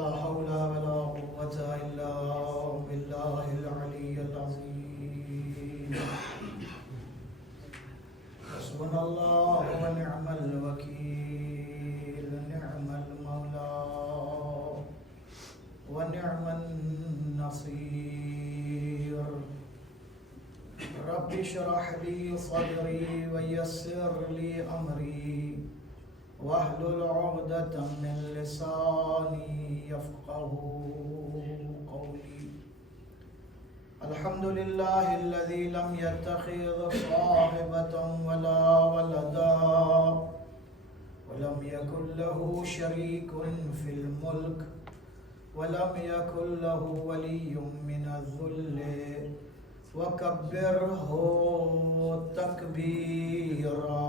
لا حول ولا قوة إلا بالله العلي العظيم. حسبنا الله ونعم الوكيل، نعم المولى ونعم النصير. رب اشرح لي صدري ويسر لي أمري واحلل عقدة من لساني يفقه قولي. الحمد لله الذي لم يتخذ صاحبة ولا ولدا ولم يكن له شريك في الملك ولم يكن له ولي من الذل وكبره تكبيرا.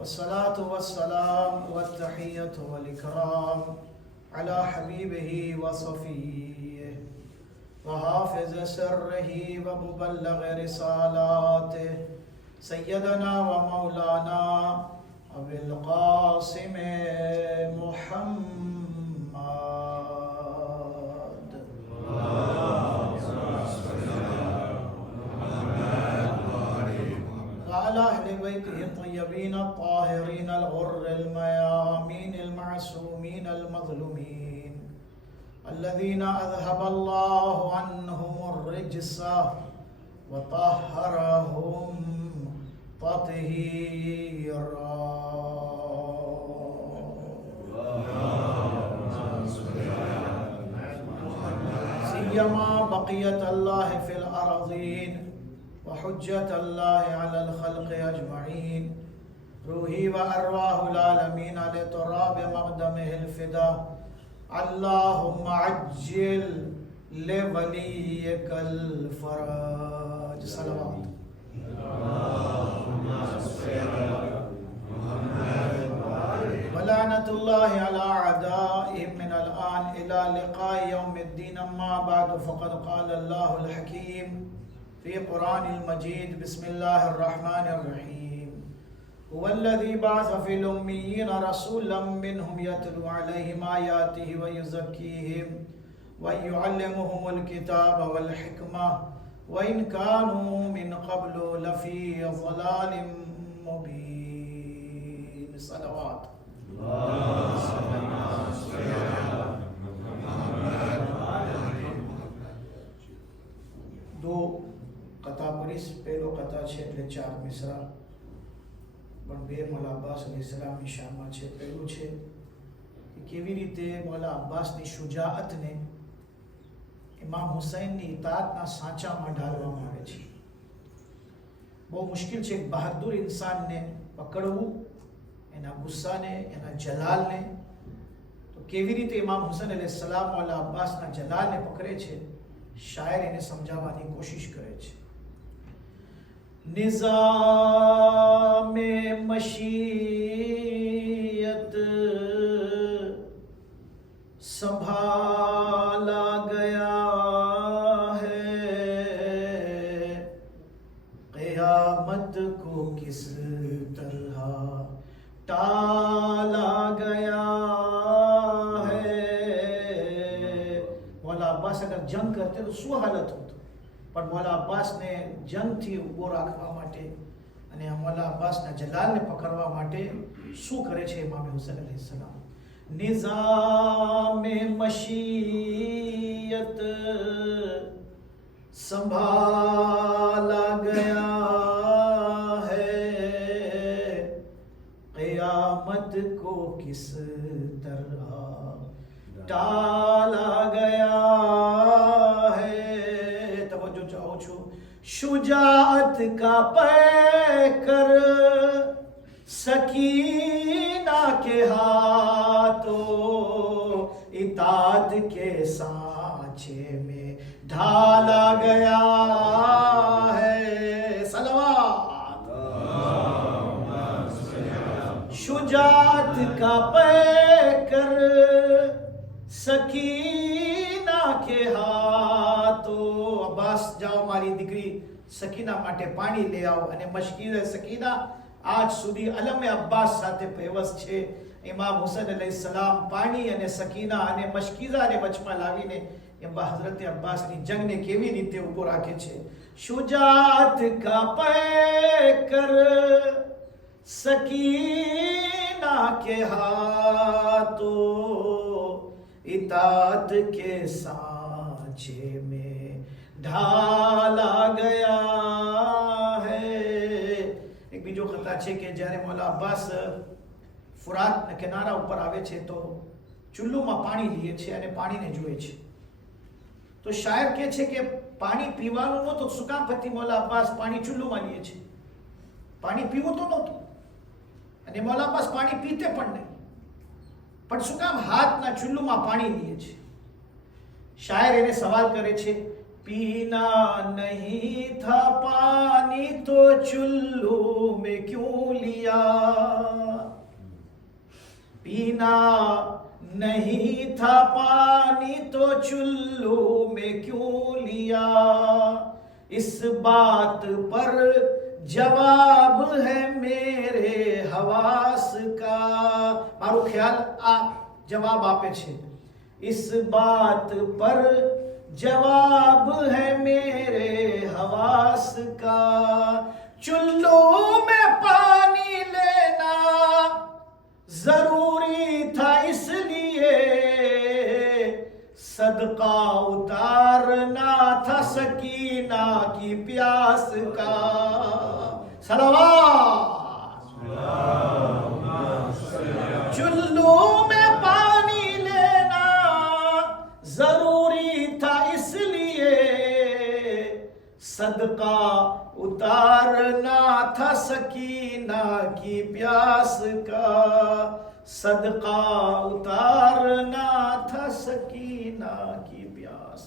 والصلاة والسلام والتحية والإكرام على حبيبه وصفيه وحافظ سره ومبلغ رسالاته سيدنا ومولانا أبي القاسم محمد وعلى أهل بيته الطيبين الطاهرين الغر الميامين المعصومين المظلومين الذين أذهب الله عنهم الرجس وطهرهم تطهيرا. سيما بقية الله في الأرضين وحجة الله على الخلق أجمعين. روحي وأرواح العالمين على تراب مقدمه الفدا. اللهم عجل لوليك الفرج. صلوات. ولعنة الله على أعدائهم من الآن إلى لقاء يوم الدين. أما بعد فقد قال الله الحكيم في قرآن المجيد. بسم الله الرحمن الرحيم. هو الذي بعث في الأميين رسولا منهم يتلو عليهم آياته ويزكيهم ويعلمهم الكتاب والحكمة وإن كانوا من قبل لفي ضلال مبين. صلوات. दो कथा पढ़ीश. पहलो कथा है એટલે 4 મિસરા પણ બે મૌલા અબ્બાસ અલૈહિસ્સલામની શાનમાં છે. પહેલું છે કે કેવી રીતે મૌલા અબ્બાસની શુજાઅતને ઇમામ હુસૈનની ઇતાઅતના સાચામાં ઢાળવામાં આવે છે. બહુ મુશ્કેલ છે એક બહાદુર ઇન્સાનને પકડવું, એના ગુસ્સાને, એના જલાલને. તો કેવી રીતે ઇમામ હુસૈન અલૈહિસ્સલામ મૌલા અબ્બાસના જલાલને પકડે છે, શાયર એને સમજાવવાની કોશિશ કરે છે. निज़ाम मशीयत संभाला गया है, क़यामत को किस तरह टाला गया है. मौला अब्बास अगर जंग करते तो શું હાલત હોત. પણ મૌલા અબ્બાસને જંગથી ઊભો રાખવા માટે અને મૌલા અબ્બાસના જલાલને પકડવા માટે શું કરે છે ઇમામ હુસૈન અલૈહિસ્સલામ? નિઝામ મશીયત સંભાલા ગયા है, क़यामत को किस तरह टाला गया है. शुजाअत का पैकर सकीना के हाथों इताअत के सांचे में ढाला गया है. सलवात. शुजाअत का पैकर सकीना के हाथों. अब्बास जाओ मारी દીકરી સકીના માટે પાણી લઈ આવો. અને મશકીને સકીના આજ સુધી અલમે અબ્બાસ સાથે પેવસ છે. ઇમામ હુસૈન અલૈહિસ્સલામ પાણી અને સકીના અને મશકીઝાને વચમાં લાવીને હઝરત અબ્બાસની જંગને કેવી રીતે ઊભો રાખે છે. શુજાત કા પૈકર सकीना के हाथों इतात के सांचे में ढाला गया है. એક બીજો ખતા છે કે જ્યારે મૌલા અબ્બાસ ફુરાતના કિનારા ઉપર આવે છે તો ચૂલ્લુમાં પાણી લે છે અને પાણીને જુએ છે. તો શાયર કહે છે કે પાણી પીવાનું નહોતું, શું કામ પછી મૌલા અબ્બાસ પાણી ચૂલ્લુમાં લે છે? પાણી પીવું તો નહોતું અને મૌલા અબ્બાસ પાણી પીતે પણ નહીં, પણ શું કામ હાથના ચૂલ્લુમાં પાણી લે છે? શાયર એને સવાલ કરે છે, પીના નહીં થા પાની તો ચુલ્લू में क्यों लिया, पीना नहीं था पानी तो चुल्लू में क्यों लिया, इस बात पर जवाब है मेरे हवास का. મારો ખ્યાલ આ જવાબ આપે છે. इस बात पर जवाब है मेरे हवास का, चुल्लू में पानी लेना जरूरी था इसलिए सदका उतारना था सकीना की प्यास का. सलावत. चुल्लू में पानी लेना जरूरी था इसलिए सदका उतारना था सकीना की प्यास का, सदका उतारना था सकीना की प्यास.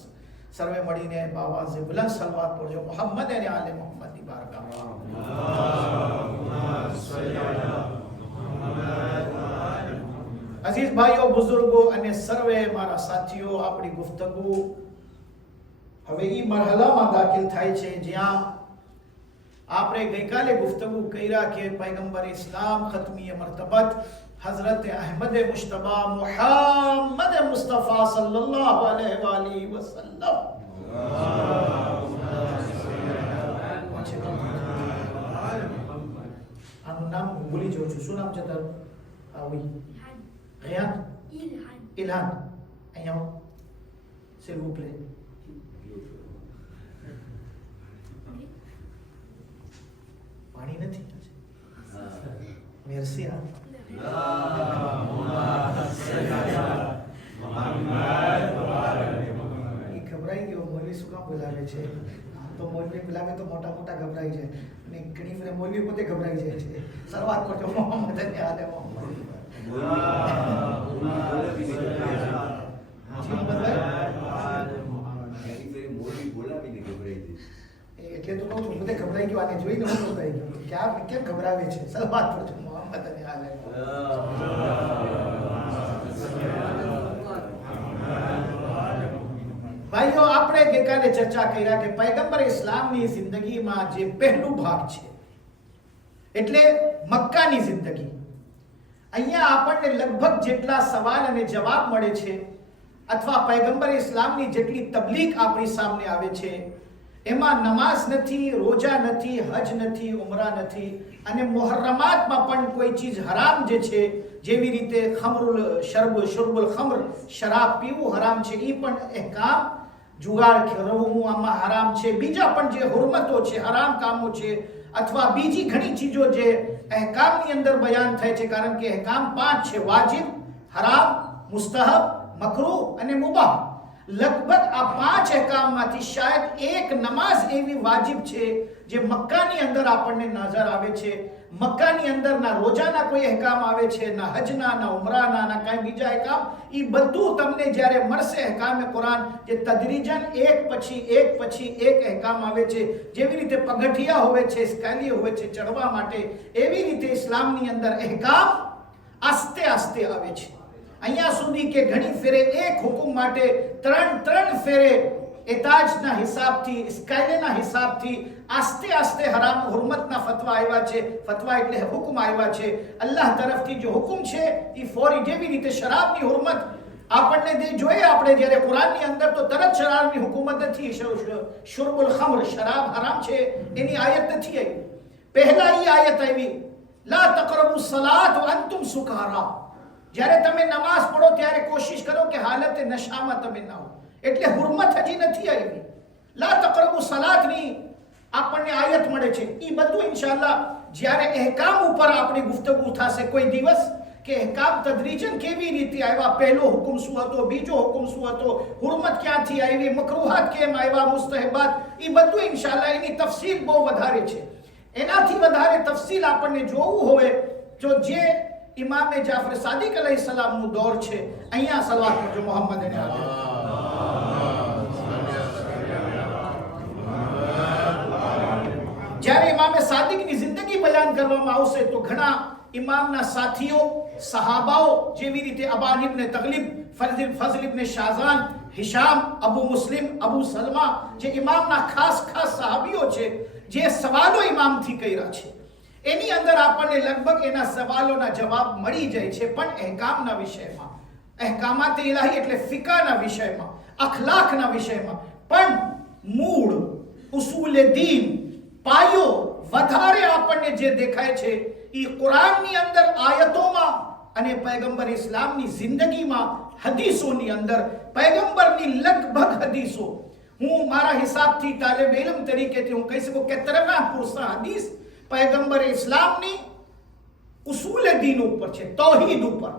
સર્વે મળીને બાવાઝે બુલંદ સલવાત પડજો મોહમ્મદ અને આલે મોહમ્મદની બારગાહમાં. અઝીઝ ભાઈઓ, બુઝુર્ગો અને સર્વે મારા સાથીઓ, આપણી ગુફ્તગુ હવે એ મરહલામાં દાખલ થાય છે જ્યાં આપણે ગઈકાલે ગુફ્તગુ કર્યા કે પૈગંબર ઇસ્લામ ખતમી મરતબત હઝરત અહમદ મુશ્તબા મુહમ્મદ મુસ્તફા સલ્લલ્લાહુ અલૈહિ વસલ્લમ આનું નામ ભૂલી જાઉં છું. શું નામ છે તારું? રેહાન ઇલ્હાન. અહીંયા s'il vous plaît. પાણી નથી. મેરસી. ઘબરાઈ ગયો. મોલવી શું કામ બોલાવે છે? તો મોલવી બોલાવે તો મોટા મોટા ઘબરાઈ જાય અને ઘણી ફરે મોલવી પોતે ઘબરાઈ જાય છે. શરૂઆત કરજો મોહમ્મદ અને આલે મોહમ્મદ. એટલે તો કહું છું બધે ઘબરાઈ ગયો. આને જોઈને હું ઘબરાઈ ગયો કે આ કેમ ઘબરાવે છે. શરૂઆત કરજો મોહમ્મદ અને આલે. ભાઈઓ, આપણે ગઈકાલે ચર્ચા કર્યા કે પૈગંબર ઇસ્લામની જિંદગીમાં જે પહેલું ભાગ છે એટલે મક્કાની જિંદગી, અહીંયા આપણને લગભગ જેટલા સવાલ અને જવાબ મળે છે અથવા પૈગંબર ઇસ્લામની જેટલી તબલીગ આપણી સામે આવે છે એમાં નમાઝ નથી, રોજા નથી, હજ નથી, ઉમરા નથી અને મુહર્રમાતમાં પણ કોઈ ચીજ હરામ જે છે, જેવી રીતે શુર્બુલ ખમ્ર, શરાબ પીવું હરામ છે, એ પણ અહેકામ, જુગાર રમવું આમાં હરામ છે, બીજા પણ જે હુરમતો છે, હરામ કામો છે અથવા બીજી ઘણી ચીજો જે અહેકામની અંદર બયાન થાય છે. કારણ કે અહેકામ 5 છે: વાજિબ, હરામ, મુસ્તહબ, મકરૂહ અને મુબાહ. લગભગ આ 5 અહેકામમાંથી શાયદ એક નમાઝ એવી વાજિબ છે જે મક્કાની અંદર આપણને નજર આવે છે. મક્કાની અંદર ના રોજાના કોઈ અહેકામ આવે છે, ના હજના, ના ઉમરાના, ના કાંઈ બીજા અહેકામ. એ બધું તમને જ્યારે મળશે અહેકામે કુરાન, જે તદરીજન એક પછી એક અહેકામ આવે છે. જેવી રીતે પગથિયા હોય છે, સ્કેલી હોય છે ચડવા માટે, એવી રીતે ઇસ્લામની અંદર અહેકામ આસ્તે આસ્તે આવે છે. અહીંયા સુધી કે ઘણી ફેરે એક હુકમ માટે ત્રણ ફેરે એતાજના હિસાબથી, સ્કાયલેના હિસાબથી આસ્તે આસ્તે હરામ હુરમતના ફતવા આવ્યા છે. ફતવા એટલે હુકમ આવ્યા છે. અલ્લાહ તરફથી જો હુકમ છે એ ફોરી, જેવી રીતે શરાબની હુરમત આપણને જોઈએ, આપણે જ્યારે કુરાનની અંદર તો તરત શરાબની હુકુમત નથી. શુર્બુલ ખમર, શરાબ હરામ છે, એની આયત નથી આવી. પહેલા એ આયત આવી, લા તકરબુ સલાત વઅન્તુમ સુકારા. જ્યારે તમે નમાઝ પઢો ત્યારે કોશિશ કરો કે હાલતે નશામાં તમે ના હો. એટલે હુરમત હજી નથી આવી. લા તકરબુ સલાતની આપણને આયત મળે છે. એ બધું ઇન્શાઅલ્લાહ જ્યારે અહેકામ ઉપર આપણી ગુફ્તગુ થશે કોઈ દિવસ, કે અહેકામ તદરીજન કેવી રીતે આવ્યા, પહેલો હુકમ શું હતો, બીજો હુકમ શું હતો, હુરમત ક્યાંથી આવી, મકરૂહાત કેમ આવ્યા, મુસ્તહબાત, એ બધું ઇન્શાઅલ્લાહ એની તફસીલ બહુ વધારે છે. એનાથી વધારે તફસીલ આપણને જોવું હોય તો જે ઇમામે જાફર સાદિક અલૈહિસ્સલામનું દોર છે, અહીંયા સલાત કરજો મોહમ્મદ અને આલે. જ્યારે ઇમામે સાદિકની જિંદગી બયાન કરવામાં આવશે તો ઘણા ઇમામના સાથીઓ, સહાબાઓ, જેવી રીતે અબાન ઇબ્ન તગલિબ, ફઝલ ઇબ્ન શાઝાન, હિશામ, અબુ મુસ્લિમ, અબુ સલમા, જે ઇમામના ખાસ સહાબીઓ છે, જે સવાલો ઇમામથી કર્યા છે, એની અંદર આપણને લગભગ એના સવાલોના જવાબ મળી જાય છે. પણ અહેકામના વિષયમાં, અહેકામાત ઇલાહી એટલે ફિકાના વિષયમાં, અખલાકના વિષયમાં પણ મૂળ ઉસૂલ દીન, પાયો વધારે આપણને જે દેખાય છે એ કુરાનની અંદર આયતોમાં અને પૈગંબર ઇસ્લામની જિંદગીમાં, હદીસોની અંદર. પૈગંબરની લગભગ હદીસો, હું મારા હિસાબથી તાલિબ ઇલ્મ તરીકેથી હું કહી શકું કે 93% હદીસ પૈગંબર ઇસ્લામની ઉસૂલ દીન ઉપર છે, તૌહીદ ઉપર,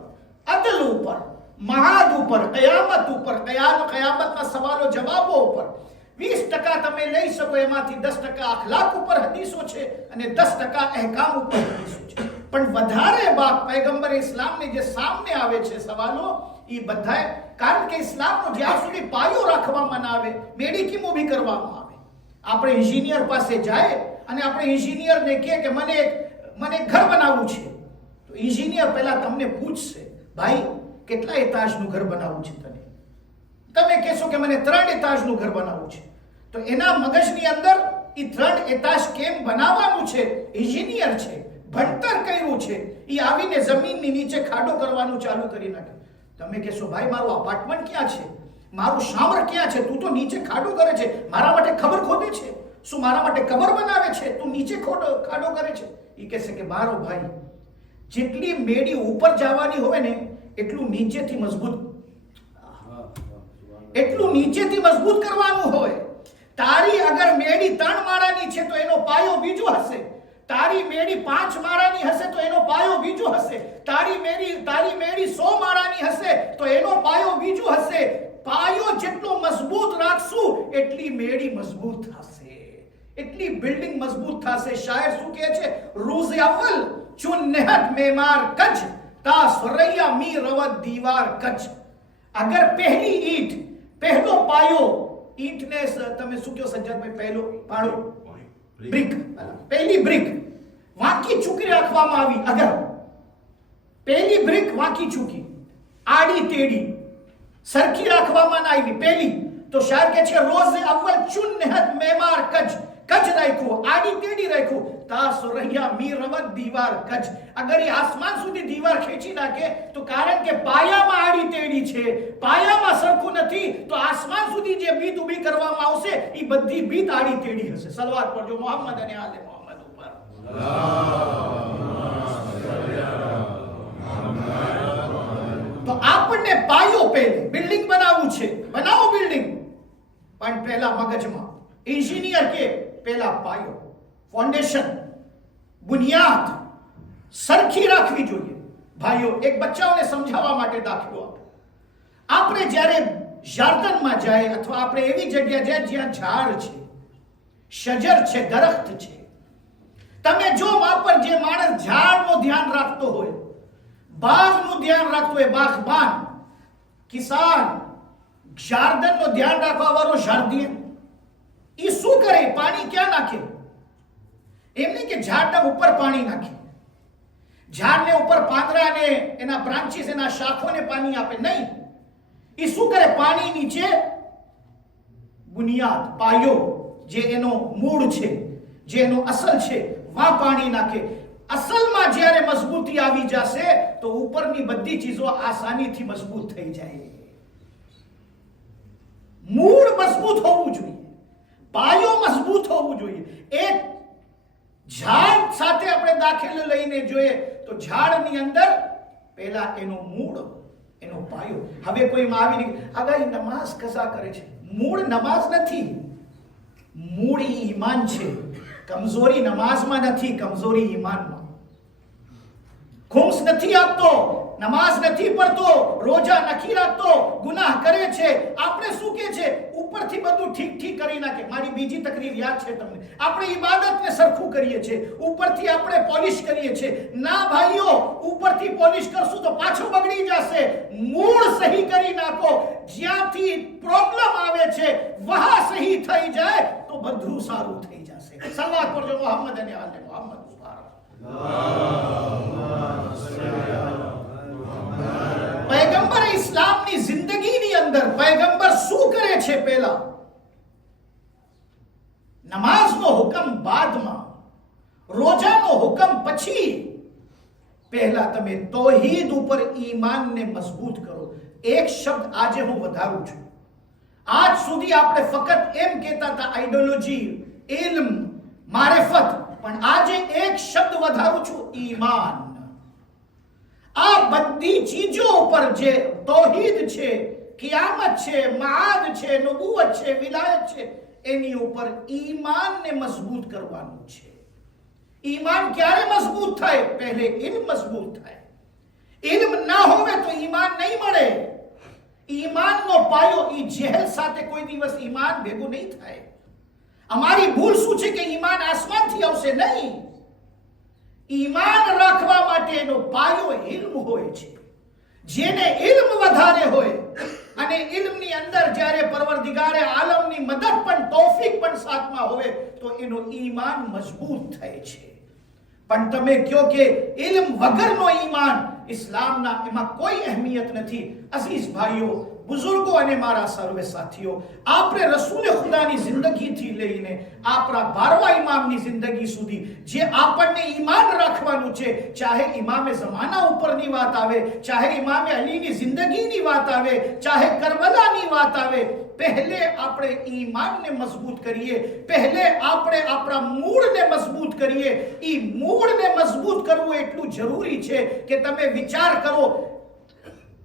અદલ ઉપર, મહાદ ઉપર, કયામત ઉપર, કયામતના સવાલો જવાબો ઉપર. 20% તમે લઈ શકો, એમાંથી 10% અખલાક ઉપર હદીસો છે અને 10% અહેકામ ઉપર હદીસો છે. પણ વધારે ભાગ પૈગંબર ઇસ્લામને જે સામે આવે છે સવાલો, એ બધા, કારણ કે ઇસ્લામનો જ્યાં સુધી પાયો રાખવામાં ના આવે, મેડિકીમ ઊભી કરવામાં આવે. આપણે એન્જિનિયર પાસે જાય અને આપણે એન્જિનિયરને કહે કે મને ઘર બનાવવું છે, તો એન્જિનિયર પહેલા તમને પૂછશે, ભાઈ કેટલા એતાજનું ઘર બનાવવું છે તને? તમે કહેશો કે મને 3 એતાજનું ઘર બનાવવું છે, તો એના મગજની અંદર એ 3 એતાજ કેમ બનાવવાનું છે, એન્જિનિયર છે, ભણતર કર્યું છે, એ આવીને જમીનની નીચે ખાડો કરવાનું ચાલુ કરી નાખે. તમે કહેશો ભાઈ મારું અપાર્ટમેન્ટ ક્યાં છે, મારું શામર ક્યાં છે, તું તો નીચે ખાડો કરે છે, મારા માટે ખબર ખોદે છે, શું મારા માટે કબર બનાવે છે, તું નીચે ખાડો કરે છે? એ કહેશે કે મારો ભાઈ, જેટલી મેડી ઉપર જવાની હોય ને એટલું નીચેથી મજબૂત કરવાનું હોય. તારી અગર મેડી 3 માળાની છે તો એનો પાયો બીજો હશે. તારી મેડી 5 માળાની હશે તો એનો પાયો બીજો હશે. તારી મેડી 100 માળાની હશે તો એનો પાયો બીજો હશે. પાયો જેટલો મજબૂત રાખશું એટલી મેડી મજબૂત થશે, એટલી બિલ્ડિંગ મજબૂત થશે. શાયર શું કહે છે? રોઝ અવ્વલ ચુન નહત મેમાર કજ તા સુરૈયા મી રવત દીવાર કજ. અગર પહેલી ઈંટ, પહેલો પાયો, ઈંટને તમે શું કહો સજ્જાદભાઈ? પહેલો પાડો, બ્રિક, પહેલી બ્રિક વાંકી ચૂકી રાખવામાં આવી, અગર પહેલી બ્રિક વાંકી ચૂકી, આડી તેડી સરખી રાખવામાં ના આવી પહેલી, તો શાયર કે છે રોઝ અવ્વલ ચુન નહત મેમાર કજ, કજ રાખ્યું, આડી તેડી રાખ્યું, તા સુરૈયા મી રવત દીવાર કજ. અગર એ આસમાન સુધી દીવાર ખેંચી નાખે તો કારણ કે પાયામાં આડી તેડી છે, પાયામાં સરખું નથી, તો આસમાન સુધી જે ભીત ઊભી કરવામાં આવશે એ બધી ભીત આડી તેડી હશે. સલવાત પડજો મોહમ્મદ અને આલે મોહમ્મદ ઉપર. તો આપણને પાયો પહેલે બિલ્ડિંગ બનાવવું છે, બનાવો બિલ્ડિંગ, પણ પહેલા મગજમાં એન્જિનિયર કે પહેલા પાયો, ફાઉન્ડેશન, બુનિયાદ સરખી રાખવી જોઈએ. ભાઈઓ, એક બચ્ચાઓને સમજાવવા માટે દાખલો આપો. આપણે જ્યારે જાર્દનમાં જાય અથવા આપણે એવી જગ્યા જાય જ્યાં ઝાડ છે, શજર છે, દરખ્ત છે, તમે જો વહાં પર જે માણસ ઝાડનું ધ્યાન રાખતો હોય, બાગનું ધ્યાન રાખતો હોય, બાગબાન, કિસાન, જાર્દનનું ધ્યાન રાખવા વાળો જાર્દિયન, એ શું કરે? પાણી ક્યાં નાખે? એમ નહીં કે ઝાડના ઉપર પાણી નાખે, ઝાડને ઉપર પાંદડાને, એના બ્રાન્ચીસ, એના શાખોને પાણી આપે, નહીં. એ શું કરે? પાણી નીચે બુનિયાદ, પાયો, જે એનો મૂળ છે, જે એનો અસલ છે, વા પાણી નાખે. અસલમાં જ્યારે મજબૂતી આવી જશે તો ઉપરની બધી ચીજો આસાનીથી મજબૂત થઈ જાય. મૂળ મજબૂત હોવું જોઈએ, પાયો મજબૂત હોવું જોઈએ. એક ઝાડ સાથે આપણે દાખલ લઈને જોઈએ તો ઝાડની અંદર પહેલા એનો મૂળ, એનો પાયો. હવે કોઈ આવીને આગાહી નમાઝ કસા કરે છે, મૂળ નમાઝ નથી, મૂળ ઈમાન છે. કમજોરી નમાઝમાં નથી, કમજોરી ઈમાનમાં. ખુમ્સ નથી આપતો, નમાઝ નથી પડતો, રોજા નથી રાખતો, ગુનાહ કરે છે. આપણે શું કે છે, ઉપરથી બધું ઠીક કરી નાખે. મારી બીજી તકરીર યાદ છે તમને. આપણે ઇબાદતને સરખું કરીએ છીએ, ઉપરથી આપણે પોલિશ કરીએ છીએ. ના ભાઈઓ, ઉપરથી પોલિશ કરશું તો પાછું બગડી જશે. મૂળ સહી કરી નાખો. જ્યાંથી પ્રોબ્લેમ આવે છે વહા સહી થઈ જાય તો બધું સારું થઈ જશે. સલાત કરજો મોહમ્મદ અને આલે મોહમ્મદ. પૈગંબર ઇસ્લામની જિંદગીની અંદર પૈગંબર શું કરે છે? પહેલા નમાઝનો હુકમ બાદમાં, રોજાનો હુકમ પછી. પહેલા તમે તૌહીદ ઉપર ઈમાનને મજબૂત કરો. એક શબ્દ આજે હું વધારું છું. આજ સુધી આપણે ફક્ત એમ કહેતા હતા આઈડિયોલોજી, ઇલ્મ, મારિફત, પણ આજે એક શબ્દ વધારું છું, ઈમાન. આ બધી ચીજો ઉપર જે તૌહીદ છે, કિયામત છે, માદ છે, નબુવત છે, વિલાયત છે, એની ઉપર ઈમાનને મજબૂત કરવાનું છે. ઈમાન ક્યારે મજબૂત થાય? પહેલે ઇલ્મ મજબૂત થાય. ઇલ્મ ના હોવે તો ઈમાન નહીં મળે. ઈમાનનો પાયો, ઈ જેહલ સાથે કોઈ દિવસ ઈમાન ભેગું નહીં થાય. અમારી ભૂલ શું છે કે ઈમાન આસમાનથી આવશે નહીં. ઈમાન રાખવા માટેનો પાયો ઇલ્મ હોય છે. જેને ઇલ્મ વધારે હોય અને ઇલ્મની અંદર જ્યારે પરવરદિગારે આલમની મદદ પણ, તૌફીક પણ સાથમાં હોય તો એનો ઈમાન મજબૂત થાય છે. પણ તમે કહો કે ઇલ્મ વગરનો ઈમાન, ઇસ્લામના એમાં કોઈ અહેમિયત નથી. અઝીઝ ભાઈઓ, બુઝુર્ગો અને મારા સર્વે સાથીઓ, આપણે રસૂલ ખુદાની જિંદગીથી લઈને આપણા 12મા ઇમામની જિંદગી સુધી જે આપણને ઈમાન રાખવાનું છે, ચાહે ઇમામે ઝમાના ઉપરની વાત આવે, ચાહે ઇમામે અલીની જિંદગીની વાત આવે, ચાહે કરબલાની વાત આવે, પહેલે આપણે ઈમાનને મજબૂત કરીએ. પહેલે આપણે આપણા મૂળને મજબૂત કરીએ. ઈ મૂળને મજબૂત કરવું એટલું જરૂરી છે કે તમે વિચાર કરો,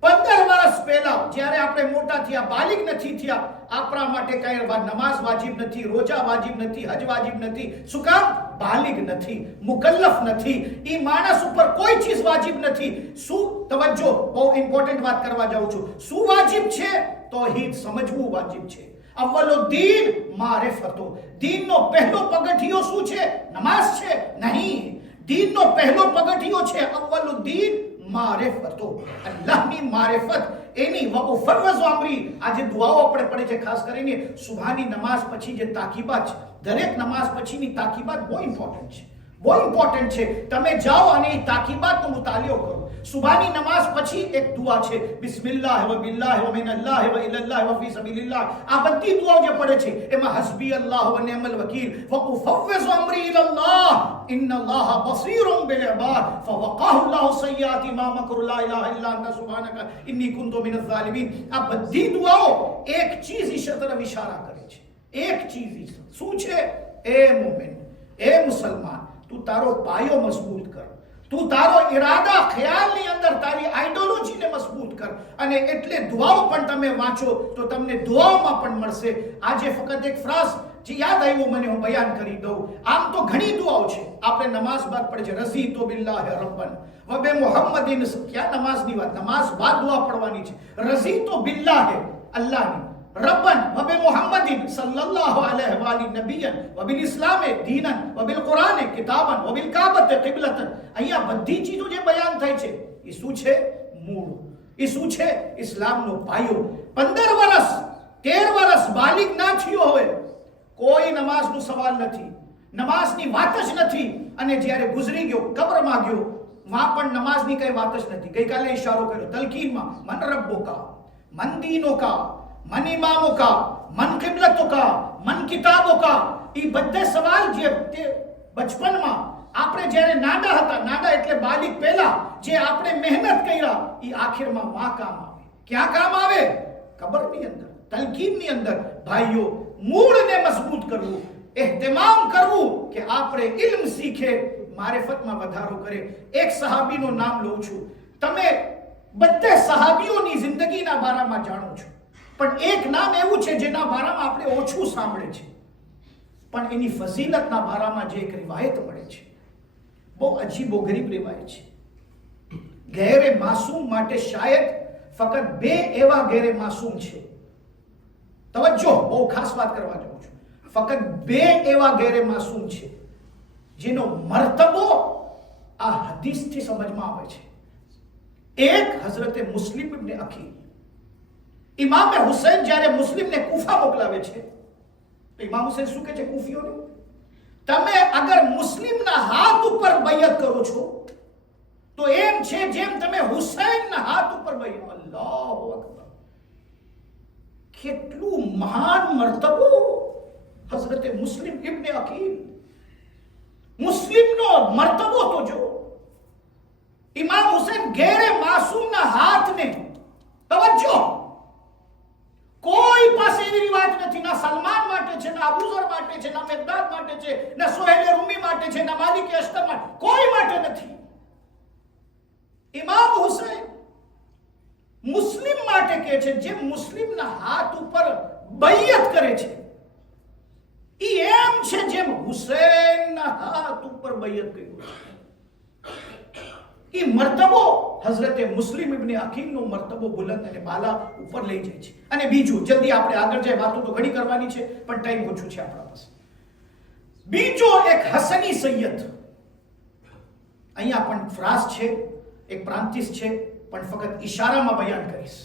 15 વર્ષ પહેલા જ્યારે આપણે મોટા થયા, બાલિગ નથી થયા, આપણા માટે કઈ નમાઝ વાજિબ નથી, રોજા વાજિબ નથી, હજ વાજિબ નથી. શું કામ? બાલિગ નથી, મુકલ્લફ નથી. ઈ માણસ ઉપર કોઈ ચીજ વાજિબ નથી. શું? તવજ્જો, બહુ ઇમ્પોર્ટન્ટ વાત કરવા જાઉં છું. શું વાજિબ છે? તૌહીદ સમજવું વાજિબ છે. અવ્વલુદ્દીન મારિફતો. દીનનો પહેલો પગથિયો શું છે? નમાઝ છે? નહીં. દીનનો પહેલો પગથિયો છે અવ્વલુદ્દીન મારિફતો, અલ્લાહની મારિફત. એની વફરવઝ અમરી. આજે દુઆઓ આપણે પડે છે, ખાસ કરીને સુબહાની નમાઝ પછી જે તાકીબાત છે, દરેક નમાઝ પછીની તાકીબાત બહુ ઇમ્પોર્ટન્ટ છે, બહુ ઇમ્પોર્ટન્ટ છે. તમે જાઓ અને એ તાકીબાતનો મુતાલિયો કરો. સુબહાની નમાઝ પછી એક દુઆ છે, બિસ્મિલ્લાહ વ બિલ્લાહ વ મિનલ્લાહ વ ઇલલ્લાહ વ ફી સબીલિલ્લાહ. આ બધી દુઆઓ જે પડે છે એમાં હસ્બી અલ્લાહ વ નિઅમલ વકીલ વ ઉફવ્વિઝુ અમરી ઇલલ્લાહ ઇન્નલ્લાહ બસીરુમ બિલ ઇબાદ ફવકાહુ અલ્લાહ સય્યાતિ મા મકરુ લા ઇલાહા ઇલ્લા અંતા સુબહાનકા ઇન્ની કુન્તુ મિનઝ ઝાલિમીન. આ બધી દુઆઓ એક ચીજ તરફ ઇશારા કરે છે. એક ચીજ શું છે? એ મોમિન, એ મુસલમાન, તું તારો પાયો મજબૂત કર. તું તારો ઈરાદા, ખ્યાલની અંદર તારી આઈડિયોલોજીને મજબૂત કર. અને એટલે દુઆઓ પણ તમે વાંચો તો તમને દુઆઓમાં પણ મળશે. આજે ફક્ત એક ફ્રાઝ જે યાદ આવ્યો મને, હું બયાન કરી દઉં. આમ તો ઘણી દુઆઓ છે, આપણે નમાઝ બાદ પડે છે, રઝીતુ બિલ્લાહ રબ્બન વ બિ મુહમ્મદિન. ક્યાં નમાઝની વાત? નમાઝ બાદ દુઆ પડવાની છે. રઝીતુ બિલ્લાહ અલ્લાહની, રબ્બન વ બિ મુહમ્મદિન સલ્લલ્લાહુ અલૈહિ વ આલિhi નબિયન વ બિલ ઇસ્લામે દીનન વ બિલ કુરાને કિતાબન વ બિલ કાબતે કિબલતન. અહીંયા બધી ચીજો જે બયાન થાય છે એ શું છે? મૂળ. એ શું છે? ઇસ્લામનો પાયો. 15 વર્ષ 13 વર્ષ બાલિગ ના થયો હોય, કોઈ નમાઝનો સવાલ નથી, નમાઝની વાત જ નથી. અને જ્યારે ગુજરી ગયો, કબ્રમાં ગયો, વહાં પણ નમાઝની કઈ વાત જ નથી. ગઈકાલે ઇશારો કર્યો તલકીનમાં, મન રબ્બુકા મન દીનુકા મન ઇમામો કા, મન કિબલતો કા, મન કિતાબો કા, એ બધે સવાલ જે તે બચપનમાં આપણે જ્યારે નાના હતા, નાના એટલે બાલિક પહેલા જે આપણે મહેનત કર્યા એ આખિરમાં માં કામ આવે. ક્યાં કામ આવે? કબરની અંદર, તલકીનની અંદર. ભાઈઓ, મૂળને મજબૂત કરવું, એહતમામ કરવું કે આપણે ઇલ્મ શીખે, મારિફતમાં વધારો કરે. એક સહાબીનું નામ લઉં છું. તમે બધે સહાબીઓની જિંદગીના બારામાં જાણો છો, પણ એક નામ એવું છે જેના બારામાં આપણે ઓછું સાંભળે છે, પણ એની ફઝીલતના બારામાં જે એક રિવાયત મળે છે, બહુ અજીબો ગરીબ રિવાયત છે. ગેરે માસૂમ માટે શાયદ ફક્ત 2 એવા ગેરે માસૂમ છે. તવજ્જો, બહુ ખાસ વાત કરવા જાઉં છું. ફક્ત 2 એવા ગેરે માસૂમ છે જેનો મર્તબો આ હદીસથી સમજમાં આવે છે. એક હઝરતે મુસ્લિમ ઇબ્ન અખીલ. ઇમામ હુસૈન જ્યારે મુસ્લિમને કૂફા મોકલાવે છે તો ઇમામ હુસૈન શું કહે છે કૂફીઓને? તમે અગર મુસ્લિમના હાથ ઉપર બૈયત કરો છો તો એમ છે જેમ તમે હુસૈનના હાથ ઉપર બૈયત. અલ્લાહુ અકબર! કેટલું મહાન મર્તબો હઝરતે મુસ્લિમ ઇબ્ન અખીલ. મુસ્લિમનો મર્તબો તો જો. ઇમામ હુસૈન ગેરે માસૂમના હાથને, તવજ્જો, કોઈ પાસે એવી રિવાજ નથી, ના સલમાન માટે છે, ના અબૂઝર માટે છે, ના મેકદાદ માટે છે, ના સુહેલ રૂમી માટે છે, ના માલિક અશ્તર માટે, કોઈ માટે નથી. ઇમામ હુસૈન મુસ્લિમ માટે કહે છે, જે મુસ્લિમના હાથ ઉપર બૈયત કરે છે એ એમ છે જેમ હુસૈનના હાથ ઉપર બૈયત કર્યું. એ મર્તબો હઝરતે મુસ્લિમ ઇબ્ન અખીલનો મર્તબો બુલંદ અને બાલા ઉપર લઈ જાય છે. અને બીજું, જલ્દી આપણે આગળ જાય, વાતો તો ઘણી કરવાની છે પણ ટાઈમ ઓછું છે આપણા પાસે. બીજો એક હસની સૈયદ, અહીંયા પણ ફ્રાસ છે, એક પ્રાંતિસ છે, પણ ફક્ત ઇશારામાં બયાન કરીશ.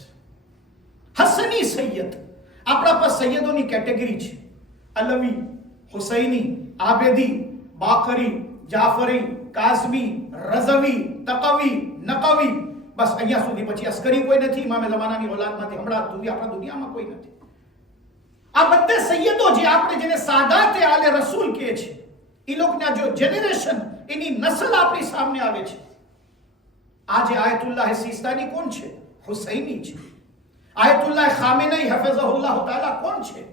હસની સૈયદ. આપણા પાસે સૈયદોની કેટેગરી છે: અલવી, હુસૈની, આબેદી, બાકરી, જાફરી, કાઝમી, રઝવી, તકવી, નકવી. બસ અહીંયા સુધી. પછી અસ્કરી કોઈ નથી, ઇમામે ઝમાનાની ઓલાદમાંથી હમણાં સુધી આપણા દુનિયામાં કોઈ નથી. આ બધા સૈયદો જે આપણે જેને સાદાતે આલે રસૂલ કહે છે, એ લોકોના જો જનરેશન, એની નસલ આપણી સામે આવે છે. આજે આયતુલ્લાહ સિસ્તાની કોણ છે? હુસૈની છે. આયતુલ્લાહ ખામેની હફિઝહુલ્લાહ તાલા કોણ છે?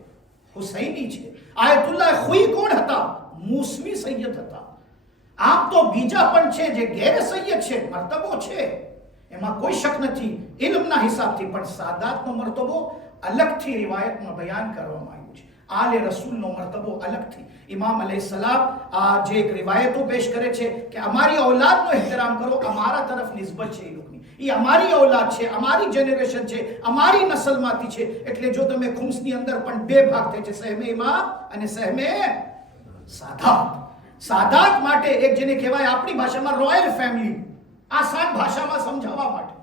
હુસૈની છે. આયતુલ્લાહ ખુઈ કોણ હતા? મૂસવી સૈયદ હતા. આમ તો બીજા પણ છે જે ગેર સૈયદ છે, મર્તબો છે, એમાં કોઈ શક નથી ઇલ્મના હિસાબથી, પણ સાદાતનો મર્તબો અલગથી રિવાયતમાં બયાન કરવામાં આવ્યું છે. આલે રસૂલનો મર્તબો અલગથી. ઇમામ અલૈહિસ્સલામ આ જે એક રિવાયતો પેશ કરે છે કે અમારી ઔલાદનો ehtiram કરો, અમારા તરફ નિસ્બત છે એ લોકોની, એ અમારી ઔલાદ છે, અમારી જનરેશન છે, અમારી નસલમાંથી છે. એટલે જો તમે ખુમ્સની અંદર પણ 2 ભાગ થાય છે, સહમે ઇમામ અને સહમે સાદાત. સાદાત માટે એક જેને કહેવાય આપણી ભાષામાં રોયલ ફેમિલી, આસાન ભાષામાં સમજાવવા માટે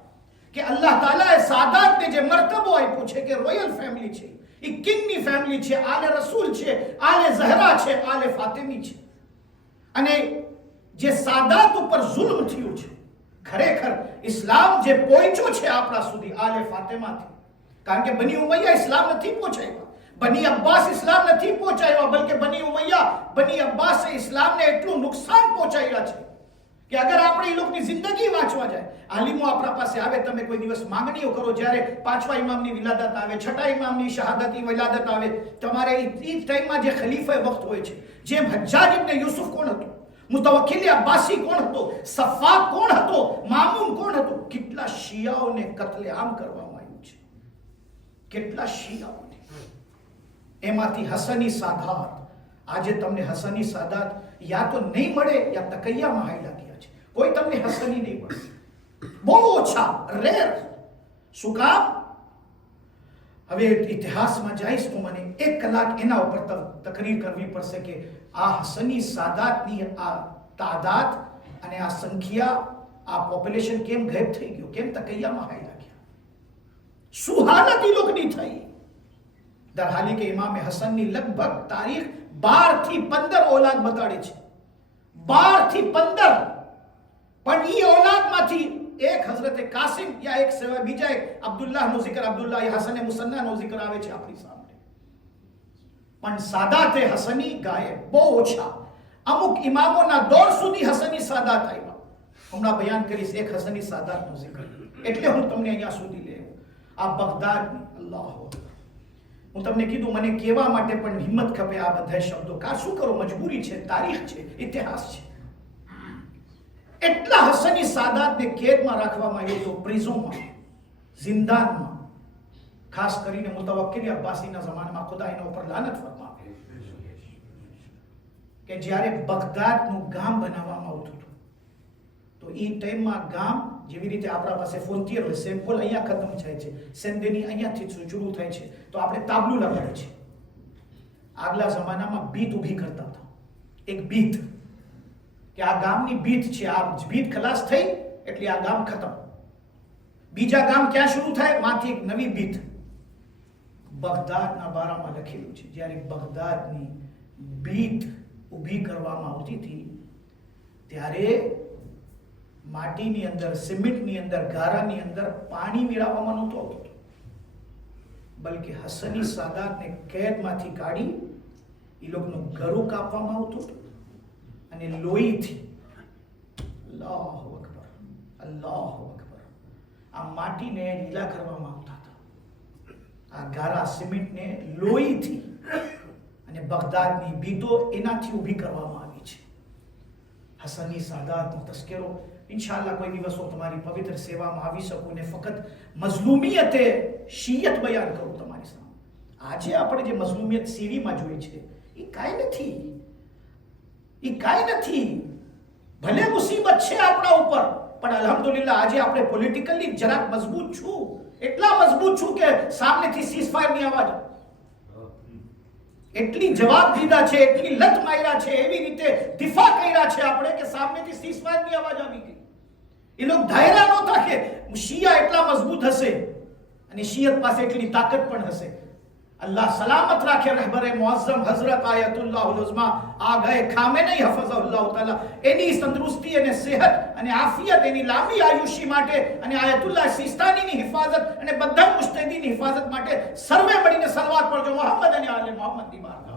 કે અલ્લાહ તાલાએ સાદાતને જે મર્તબો આપ્યો છે કે રોયલ ફેમિલી છે, એ કિંગની ફેમિલી છે, આલે રસૂલ છે, આલે ઝહરા છે, આલે ફાતિમી છે. અને જે સાદાત ઉપર જુલ્મ થયું છે, ખરેખર ઇસ્લામ જે પહોંચ્યો છે આપણા સુધી આલે ફાતિમાથી, કારણ કે બની ઉમૈયા ઇસ્લામ નથી પહોંચાડ્યા, બની અબ્બાસ ઇસ્લામ નથી પહોંચાડ્યા, બલકે બની ઉમૈયા, બની અબ્બાસે ઇસ્લામને એટલું નુકસાન પહોંચાડ્યા છે કે અગર આપણે એ લોકોની જિંદગી વાંચવા જાય, આલિમો આપણા પાસે આવે, તમે કોઈ દિવસ માંગણીઓ કરો, જ્યારે 5મા ઇમામની વિલાદત આવે, 6ઠા ઇમામની શહાદતની વિલાદત આવે, તમારે એ ટાઈમમાં જે ખલીફા વખત હોય છે, જેમ હજ્જાજ ઇબ્ન યુસુફ કોણ હતો, મુતવક્કિલ અબ્બાસી કોણ હતો, સફાક કોણ હતો, મામૂન કોણ હતો, કેટલા શિયાઓને કત્લેઆમ કરવામાં આવ્યું છે, કેટલા શિયાઓને. એમાંથી હસની સાદાત. આજે તમને હસની સાદાત યા તો નહીં મળે યા તકૈયામાં હાઈલા ગયા છે. કોઈ તમને હસની નહીં મળે, બહુ ઓછા, રેર. શું કામ? હવે ઇતિહાસમાં જઈશ તો મને 1 કલાક એના ઉપર તકરીર કરવી પડશે કે આ હસની સાદાતની આ તાદાદ અને આ સંખ્યા, આ પોપ્યુલેશન કેમ ગાયબ થઈ ગયું, કેમ તકૈયામાં હાઈલા ગયા, શું હાલત એ લોકોની થઈ. દરહાલી કે ઇમામ હસનની લગભગ તારીખ 12 થી 15 औलाद બતાડે છે, 12 થી 15. પણ એ औलादમાંથી એક હઝરત કાસિમ યા એક સિવાય બીજા એક અબ્દુલ્લાહનો જિક્ર, અબ્દુલ્લાહ હસન મુસન્નાનો જિક્ર આવે છે આપણી સામે. પણ સાદાતે હસની ગાયબ, બહુ ઓછા. અમુક ઇમામોના દોર સુધી હસની સાદાત આવ્યા. હમણાં બયાન કરીશ એક હસની સાદાતનો જિક્ર, એટલે હું તમને અહીંયા સુધી લઈ આ બગદાદની. અલ્લાહુ અકબર. હું તમને કીધું મને કહેવા માટે પણ હિંમત ખપે આ બધા શબ્દો. કાર શું કરો, મજબૂરી છે, તારીખ છે, ઇતિહાસ છે. એટલા હસની સાદાતને કેદમાં રાખવામાં આવ્યો તો પ્રિઝોમાં, જિંદાનમાં. ખાસ કરીને મુતવક્કિલ અબ્બાસીના જમાનામાં ખુદા એના ઉપર લાનત ફરમાવે કે જ્યારે બગદાદનું ગામ બનાવવામાં આવતું હતું તો એ ટાઈમમાં ગામ જેવી રીતે આપણા પાસે ફોન્ટિયર હોય, સેમ્પલ અહીંયા ખતમ થાય છે, સેન્દેની અહીંયાથી શરૂ થાય છે, તો આપણે તાબલું લગાડે છે. આગલા જમાનામાં બીત ઊભી કરતા હતા, એક બીત કે આ ગામની બીત છે, આ બીત ખલાસ થઈ એટલે આ ગામ ખતમ. બીજા ગામ ક્યાં શરૂ થાય, માંથી એક નવી બીત. બગદાદના બારામાં લખેલું છે જ્યારે બગદાદની બીત ઊભી કરવામાં આવતી હતી ત્યારે માટીની અંદર, સિમેન્ટની અંદર, ગારાની અંદર પાણી મેળવવામાં નહોતું આવતું, બલકે હસની સાદાતને કેદમાંથી કાઢી એ લોકોનું ગળું કાપવામાં આવતું અને લોહીથી, અલ્લાહુ અકબર, અલ્લાહુ અકબર, આ માટીને લીલા કરવામાં આવતા હતા. આ ગારા સિમેન્ટને લોહીથી, અને બગદાદની બીતો એનાથી ઊભી કરવામાં આવી છે. હસની સાદાતનો તસ્કરો ઇન્શાઅલ્લાહ કોઈ દિવસો તમારી પવિત્ર સેવામાં આવી શકું ને ફક્ત મઝલૂમિયતે શિયત બયાન કરું તમારી સામે. આજે આપણે જે મઝલૂમિયત સીડીમાં જોઈ છે એ કાંઈ નથી, એ કાંઈ નથી. ભલે મુસીબત છે આપણા ઉપર, પણ અલ્હમ્દુલિલ્લાહ આજે આપણે પોલિટિકલી જરાક મજબૂત છું, એટલા મજબૂત છું કે સામેથી સીઝફાયરની અવાજ, એટલી જવાબ દીધા છે, એટલી લત માર્યા છે, એવી રીતે દિફા કર્યા છે આપણે કે સામેથી સીઝફાયરની અવાજ આવી ગઈ. એ લોકો ધાયરા નહોતા કે શિયા એટલા મજબૂત હશે અને શિયત પાસે એટલી તાકાત પણ હશે. अल्लाह सलामत रखे रहबरे मुअज्जम हजरत आयतुल्लाह उज़्मा आ गए खामेनी हफज़हुल्लाह ताला एनी तंदुरुस्ती અને સેહત અને આફિયત એની લાંબી આયુષ્ય માટે અને આયતુલ્લાહ સિસ્તાનીની હિફાજત અને બધા મુસ્તદીની હિફાજત માટે સર્વે મળીને સલવાત પડજો મોહમ્મદ અને આલે મોહમ્મદ ની બારગાહ.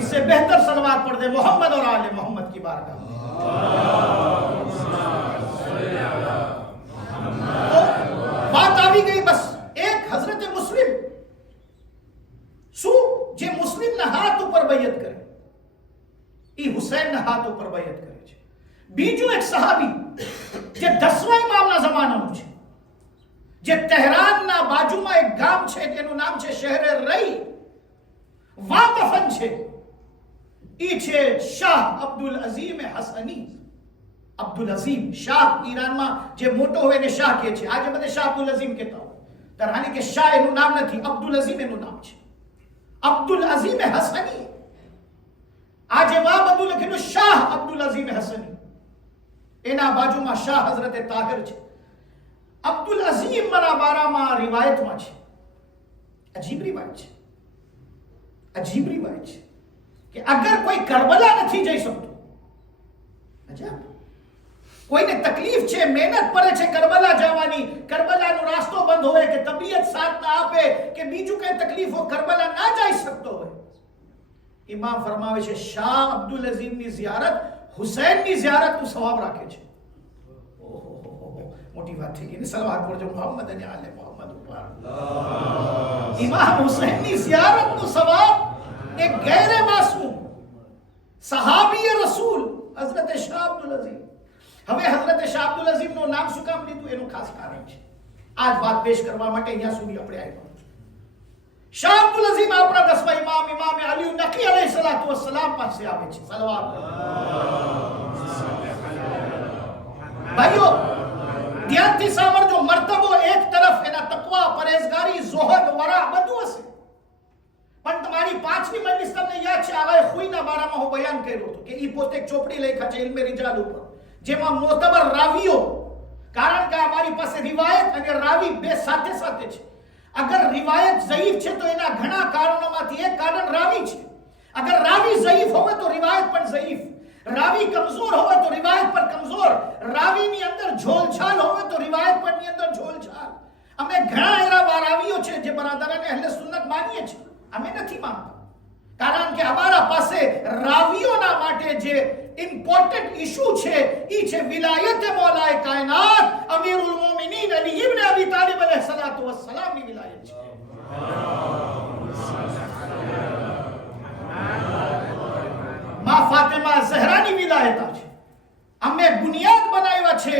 इससे बेहतर सलवात पढ़ दे मोहम्मद और आले मोहम्मद की बारगाह. बात આવી ગઈ બસ એક હઝરત મુસ્લિમ શું જે મુસ્લિમના હાથ ઉપર બૈયત કરે એ હુસૈનના હાથ ઉપર બૈયત કરે છે. બીજું એક સહાબી જે 10મા ઇમામના જમાનાનું છે, જે તહેરાનના બાજુમાં એક ગામ છે તેનું નામ છે શહેરે રઈ, વાકફન છે, એ છે શાહ અબ્દુલ અઝીમ હસની. અબ્દુલ અઝીમ શાહ ઈરાનમાં જે મોટો હોય એને શાહ કહે છે. આજે બધે શાહ અબ્દુલ અઝીમ કહેતા હોય, તરહાની કે શાહ એનું નામ નથી, અબ્દુલ અઝીમ એનું નામ છે. અબ્દુલ અઝીમ હસની. આજે વા બધું લખેલું શાહ અબ્દુલ અઝીમ હસની, એના બાજુમાં શાહ હઝરત તાહિર છે. અબ્દુલ અઝીમ ના બારામાં રિવાયતમાં છે, અજીબ રિવાયત છે, અજીબ રિવાયત છે કે અગર કોઈ કરબલા નથી જઈ શકતો, અજાબ કોઈને તકલીફ છે, મહેનત પડે છે કરબલા જવાની, કરબલાનો રાસ્તો બંધ હોય કે તબિયત સાથ ના આપે કે બીજું કઈ તકલીફ હોય, કરબલા ના જઈ શકતો હોય, ઇમામ ફરમાવે છે શાહ અબ્દુલ અઝીમની ઝિયારત હુસૈનની ઝિયારતનું સવાબ રાખે છે. ઓહો મોટી વાત થઈ ગઈ. સલવાત પડજો મોહમ્મદ અને આલે મોહમ્મદ ઉપર. ઇમામ હુસૈનની ઝિયારતનું સવાબ એક ગૈરે માસૂમ સહાબી રસૂલ હઝરત શાહ અબ્દુલ અઝીમ. હવે હઝરત શાહ અબ્દુલ અઝીમનું નામ શું કામ લીધું એનું ખાસ કારણ છે. આજ વાત પેશ કરવા માટે અહીંયા સુધી આપણે આવ્યા. શાહ અબ્દુલ અઝીમ આપણા 10મા ઇમામ ઇમામ અલી નકી અલૈહિસ્સલાતુ વસ્સલામ પાસે આવે છે. સલવાત ભાઈઓ ધ્યાનથી સાંભળજો. મર્તબો એક તરફ એના તકવા, પરેઝગારી, ઝુહદ, વરા બધું હશે, પણ તમારી 5મી મજલિસ તમને યાદ છે આગળ ખુઈના બારામાં હું બયાન કર્યો હતો કે ઈ પોતે એક ચોપડી લખ્યા છે ઇલ્મે રિજાલ ઉપર, જેમાં મોતબર રાવીઓ, કારણ કે અમારી પાસે રિવાયત અને રાવી બે સાથે સાથે છે. અગર રિવાયત ઝઈફ છે તો એના ઘણા કારણોમાંથી એક કારણ રાવી છે. अगर रावी ज़ईफ होवे तो रिवायत पण ज़ईफ, रावी कमजोर होवे तो रिवायत पर कमजोर, रावी ની અંદર ઝોલછાલ હોવે તો રિવાયત પર ની અંદર ઝોલછાલ. અમે ઘણા એવા રાવીઓ છે જે બરાદરાને અહેલે સુન્નત માનીએ છીએ, અમે નથી માનતા. કારણ કે અમારા પાસે રાવીઓના માટે જે ઇમ્પોર્ટન્ટ ઇશ્યુ છે એ છે વિલાયત મૌલાએ કાયનાત અમીરુલ મોમિનીન અલી ઇબ્ન અબી તાલિબ અલૈહિસ્સલાતુ વસ્સલામ ની વિલાયત છે. માં ફાતિમા ઝહરાની વિલાયત છે. અમે બુનિયાદ બનાવ્યા છે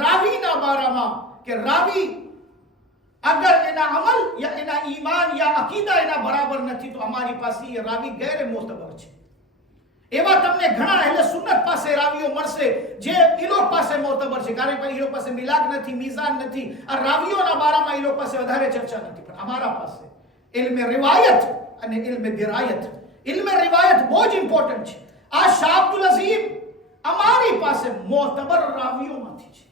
રાવીના બારામાં કે રાવી अगर एना अमल या एना ईमान या अकीदा एना बराबर નથી તો અમારી પાસે એ રાવી ગેર મોતબર છે. એવા તમને ઘણા અહેલે સુન્નત પાસે રાવીઓ મળશે જે ઈ લોકો પાસે મોતબર છે, કારણ કે ઈ લોકો પાસે મિલાક નથી, મિઝાન નથી, આ રાવીઓના બારામાં ઈ લોકો પાસે વધારે ચર્ચા નથી. પણ અમારા પાસે ઇલ્મે રિવાયત અને ઇલ્મે દિરાયત, ઇલ્મે રિવાયત બહુ જ ઇમ્પોર્ટન્ટ છે. આ શાહ અબ્દુલ અઝીમ અમારી પાસે મોતબર રાવીઓમાંથી છે.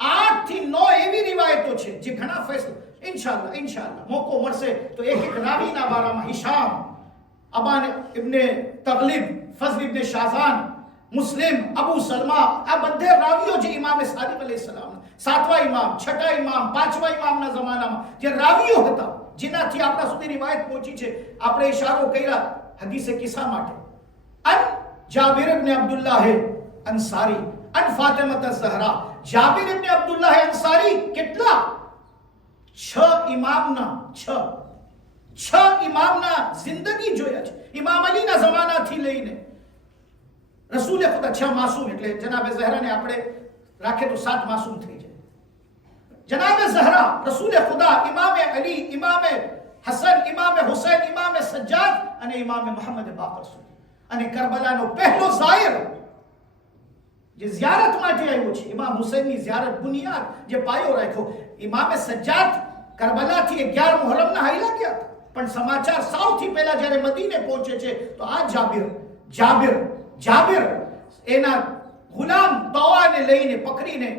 8 થી 9 એવી રિવાયતો છે જે ઘણા ફેસલો ઇન્શાઅલ્લાહ મોકો મળશે તો એક એક રાવીના બારામાં હિશામ, અબાન ઇબ્ન તગલિબ, ફઝલ ઇબ્ન શાઝાન, મુસ્લિમ, અબુ સલમા, આ બધે રાવીઓ જે ઇમામ સાદિક અલૈહિસ્સલામ, 7વા ઇમામ, 6ઠા ઇમામ, 5વા ઇમામના જમાનામાં જે રાવીઓ હતા જેનાથી આપણા સુધી રિવાયત પહોંચી છે. આપણે ઇશારો કર્યા હદીસે કિસ્સા માટે. અન જાબિર ઇબ્ન અબ્દુલ્લાહ અંસારી અન ફાતિમા ઝહરા. જાબિર ઇબ્ન અબ્દુલ્લાહ અંસારી કેટલા? 6 ઇમામના જિંદગી જોયા છે. ઇમામ અલીના જમાનાથી લઈને રસૂલે ખુદા 6 માસૂમ, એટલે જનાબે ઝહરાને આપણે રાખે તો 7 માસૂમ થઈ જાય. જનાબે ઝહરા, રસૂલે ખુદા, ઇમામે અલી, ઇમામે હસન, ઇમામે હુસૈન, ઇમામે સજ્જાદ અને ઇમામે મુહમ્મદ બાકર સુધી. અને કરબલાનો પહેલો ઝાયર જે ઝિયારત માટે આવ્યો છે, ઇમામ હુસૈનની ઝિયારત બુનિયાદ જે પાયો રાખ્યો. ઇમામે સજ્જાદ કરબલાથી 11 મુહર્રમના હાઈલા ગયા હતા, પણ સમાચાર સૌથી પહેલા જ્યારે મદીને પહોંચે છે તો આ જાબિર એના ગુલામ તવાને લઈને પકડીને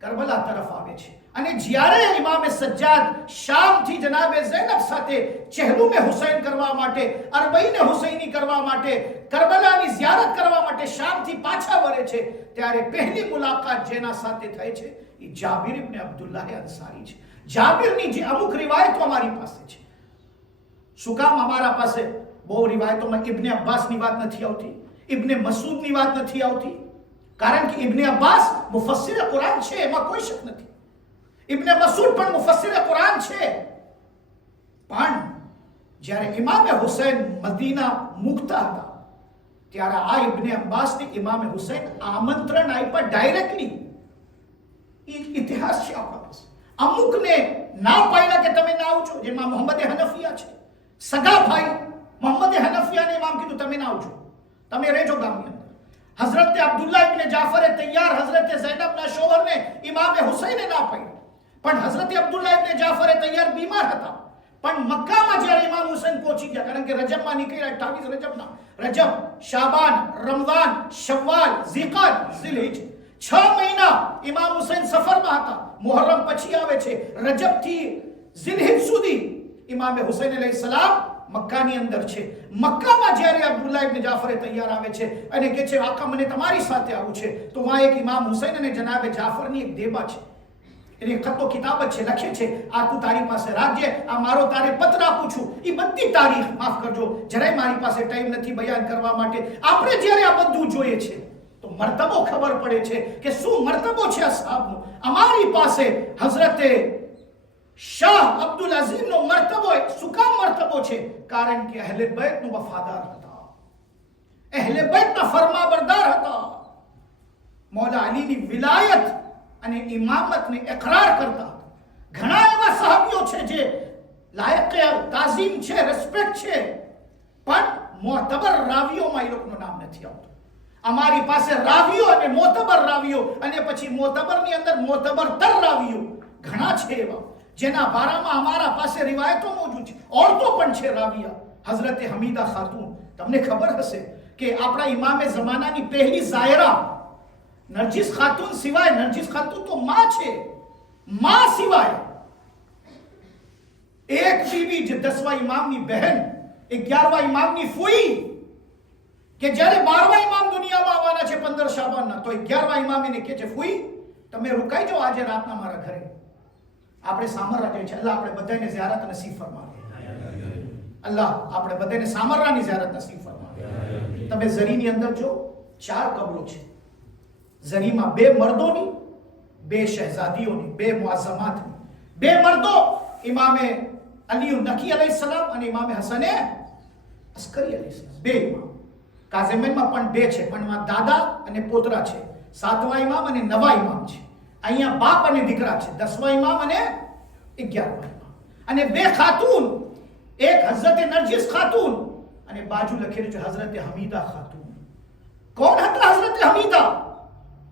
કરબલા તરફ આવે છે. અને જ્યારે ઇમામે સજ્જાદ શામથી જનાબે ઝૈનબ સાથે ચહેલુમે હુસૈન કરવા માટે, અરબઈને હુસૈની કરવા માટે, કરબલાની ઝિયારત કરવા માટે શામથી પાછા વળે છે, ત્યારે પહેલી મુલાકાત જેના સાથે થાય છે એ જાબિર ઇબ્ન અબ્દુલ્લાહ અંસારી છે. જાબિરની જે અમુક રિવાયતો અમારી પાસે છે. શું કામ અમારા પાસે બહુ રિવાયતોમાં ઇબ્ન અબ્બાસની વાત નથી આવતી, ઇબ્ન મસૂદની વાત નથી આવતી? કારણ કે ઇબ્ન અબ્બાસ મુફસ્સિર કુરાન છે, એમાં કોઈ શક નથી. ઇબ્ન મસૂદ પણ મુફસ્સિર કુરાન છે. પણ જ્યારે ઇમામે હુસૈન મદીના મુકતા હતા ત્યારે આ ઇબ્ન અબ્બાસને ઇમામે હુસૈન આમંત્રણ આપ્યા ડાયરેક્ટલી. ઇતિહાસ છે આપણા પાસે. અમુકને ના પાડ્યા કે તમે ના આવજો, જેમાં મોહમ્મદ હનફિયા છે, સગા ભાઈ મોહમ્મદ હનફિયાને ઇમામ કીધું તમે ના આવજો, તમે રહેજો ગામની અંદર. હઝરત અબ્દુલ્લાહ ઇબ્ન જાફર તૈયાર હઝરત ઝૈનબના શોહરને ઇમામે હુસૈને ના પાડ્યા, પણ હઝરત અબ્દુલ્લાહ ઇબ્ન જાફર તૈયાર બીમાર હતા. પણ મક્કામાં જ્યારે ઇમામ હુસૈન પહોંચી ગયા, કારણ કે રજબમાં નીકળ્યા, 28 રજબના, રજબ, શાબાન, રમઝાન, શવ્વાલ, ઝિલકદ, ઝિલહિજ, 6 મહિના ઇમામ હુસૈન સફરમાં હતા. મુહર્રમ પછી આવે છે, રજબથી ઝિલહિજ સુધી ઇમામે હુસૈન અલૈહિસ્સલામ મક્કાની અંદર છે. મક્કામાં જ્યારે અબ્દુલ્લાહ ઇબ્ન જાફર તૈયાર આવે છે અને કહે છે આકા મને તમારી સાથે આવું છે, તો વહાં એક ઇમામ હુસૈન અને જનાબે જાફરની એક દેબા છે, એની ખતો કિતાબત છે, લખે છે આ તું તારી પાસે રાખજે, આ મારો તારે પત્ર આપું છું. એ બધી તારીખ, માફ કરજો જરાય મારી પાસે ટાઈમ નથી બયાન કરવા માટે. આપણે જ્યારે આ બધું જોઈએ છે તો મર્તબો ખબર પડે છે કે શું મર્તબો છે અસહાબનો. અમારી પાસે હઝરતે શાહ અબ્દુલ અઝીમનો મર્તબો, શું કામ મર્તબો છે? કારણ કે અહેલે બેતનો વફાદાર હતા, અહેલે બેતના ફરમાબરદાર હતા, મૌલા અલીની વિલાયત અને ઇમામતને ઇકરાર કરતા. ઘણા એવા સહાબીઓ છે જે લાયક તાઝીમ છે, રિસ્પેક્ટ છે, પણ મોતબર રાવીઓમાં એ લોકોનું નામ નથી આવતું. અમારી પાસે રાવીઓ અને મોતબર રાવીઓ અને પછી મોતબરની અંદર મોતબર તર રાવીઓ ઘણા છે એવા જેના બારામાં અમારા પાસે રિવાયતો મોજૂદ છે. ઓરતો પણ છે રાવિયા. હઝરતે હમીદા ખાતુન, તમને ખબર હશે કે આપણા ઇમામે જમાનાની પહેલી ઝાયરા નરજીસ ખાતુન સિવાય, નરજીસ ખાતુન તો માં છે, માં સિવાય એક બીવી જે 10મા ઇમામની બહેન, 11વા ઇમામની ફૂઈ કે જ્યારે 12વા ઇમામ દુનિયામાં આવવાના છે 15 શાબાનના, તો 11વા ઇમામ એને કહે છે, ફૂઈ તમે રોકાઈ જાઓ આજે રાતના મારા ઘરે, આપણે સામરા છે. અલ્લાહ આપણે બધાને ઝિયારત નસીબ ફરમાવે. અલ્લાહ આપણે બધાને સામરાની ઝિયારત નસીબ ફરમાવે. તમે ઝરીની અંદર જો 4 કબરો છે. ઝરીમાં 2 મર્દોની, 2 શહેઝાદીઓની, 2 મુઆઝમાતની. 2 મર્દો ઇમામે અલી નકી અલૈહિસ્સલામ અને ઇમામે હસને અસ્કરી અલૈહિસ્સલામ. 2 ઇમામ. કાઝિમમાં પણ 2 છે, પણ દાદા અને પોતરા છે. 7વા ઇમામ અને 9વા ઇમામ છે. અહીંયા બાપ અને દીકરા છે. 10વા ઇમામ અને 11વા ઇમામ. અને 2 ખાતુન, એક હઝરત નરજિસ ખાતુન અને બાજુ લખેલું છે હઝરત હમીદા ખાતુન. કોણ હતા હઝરત હમીદા?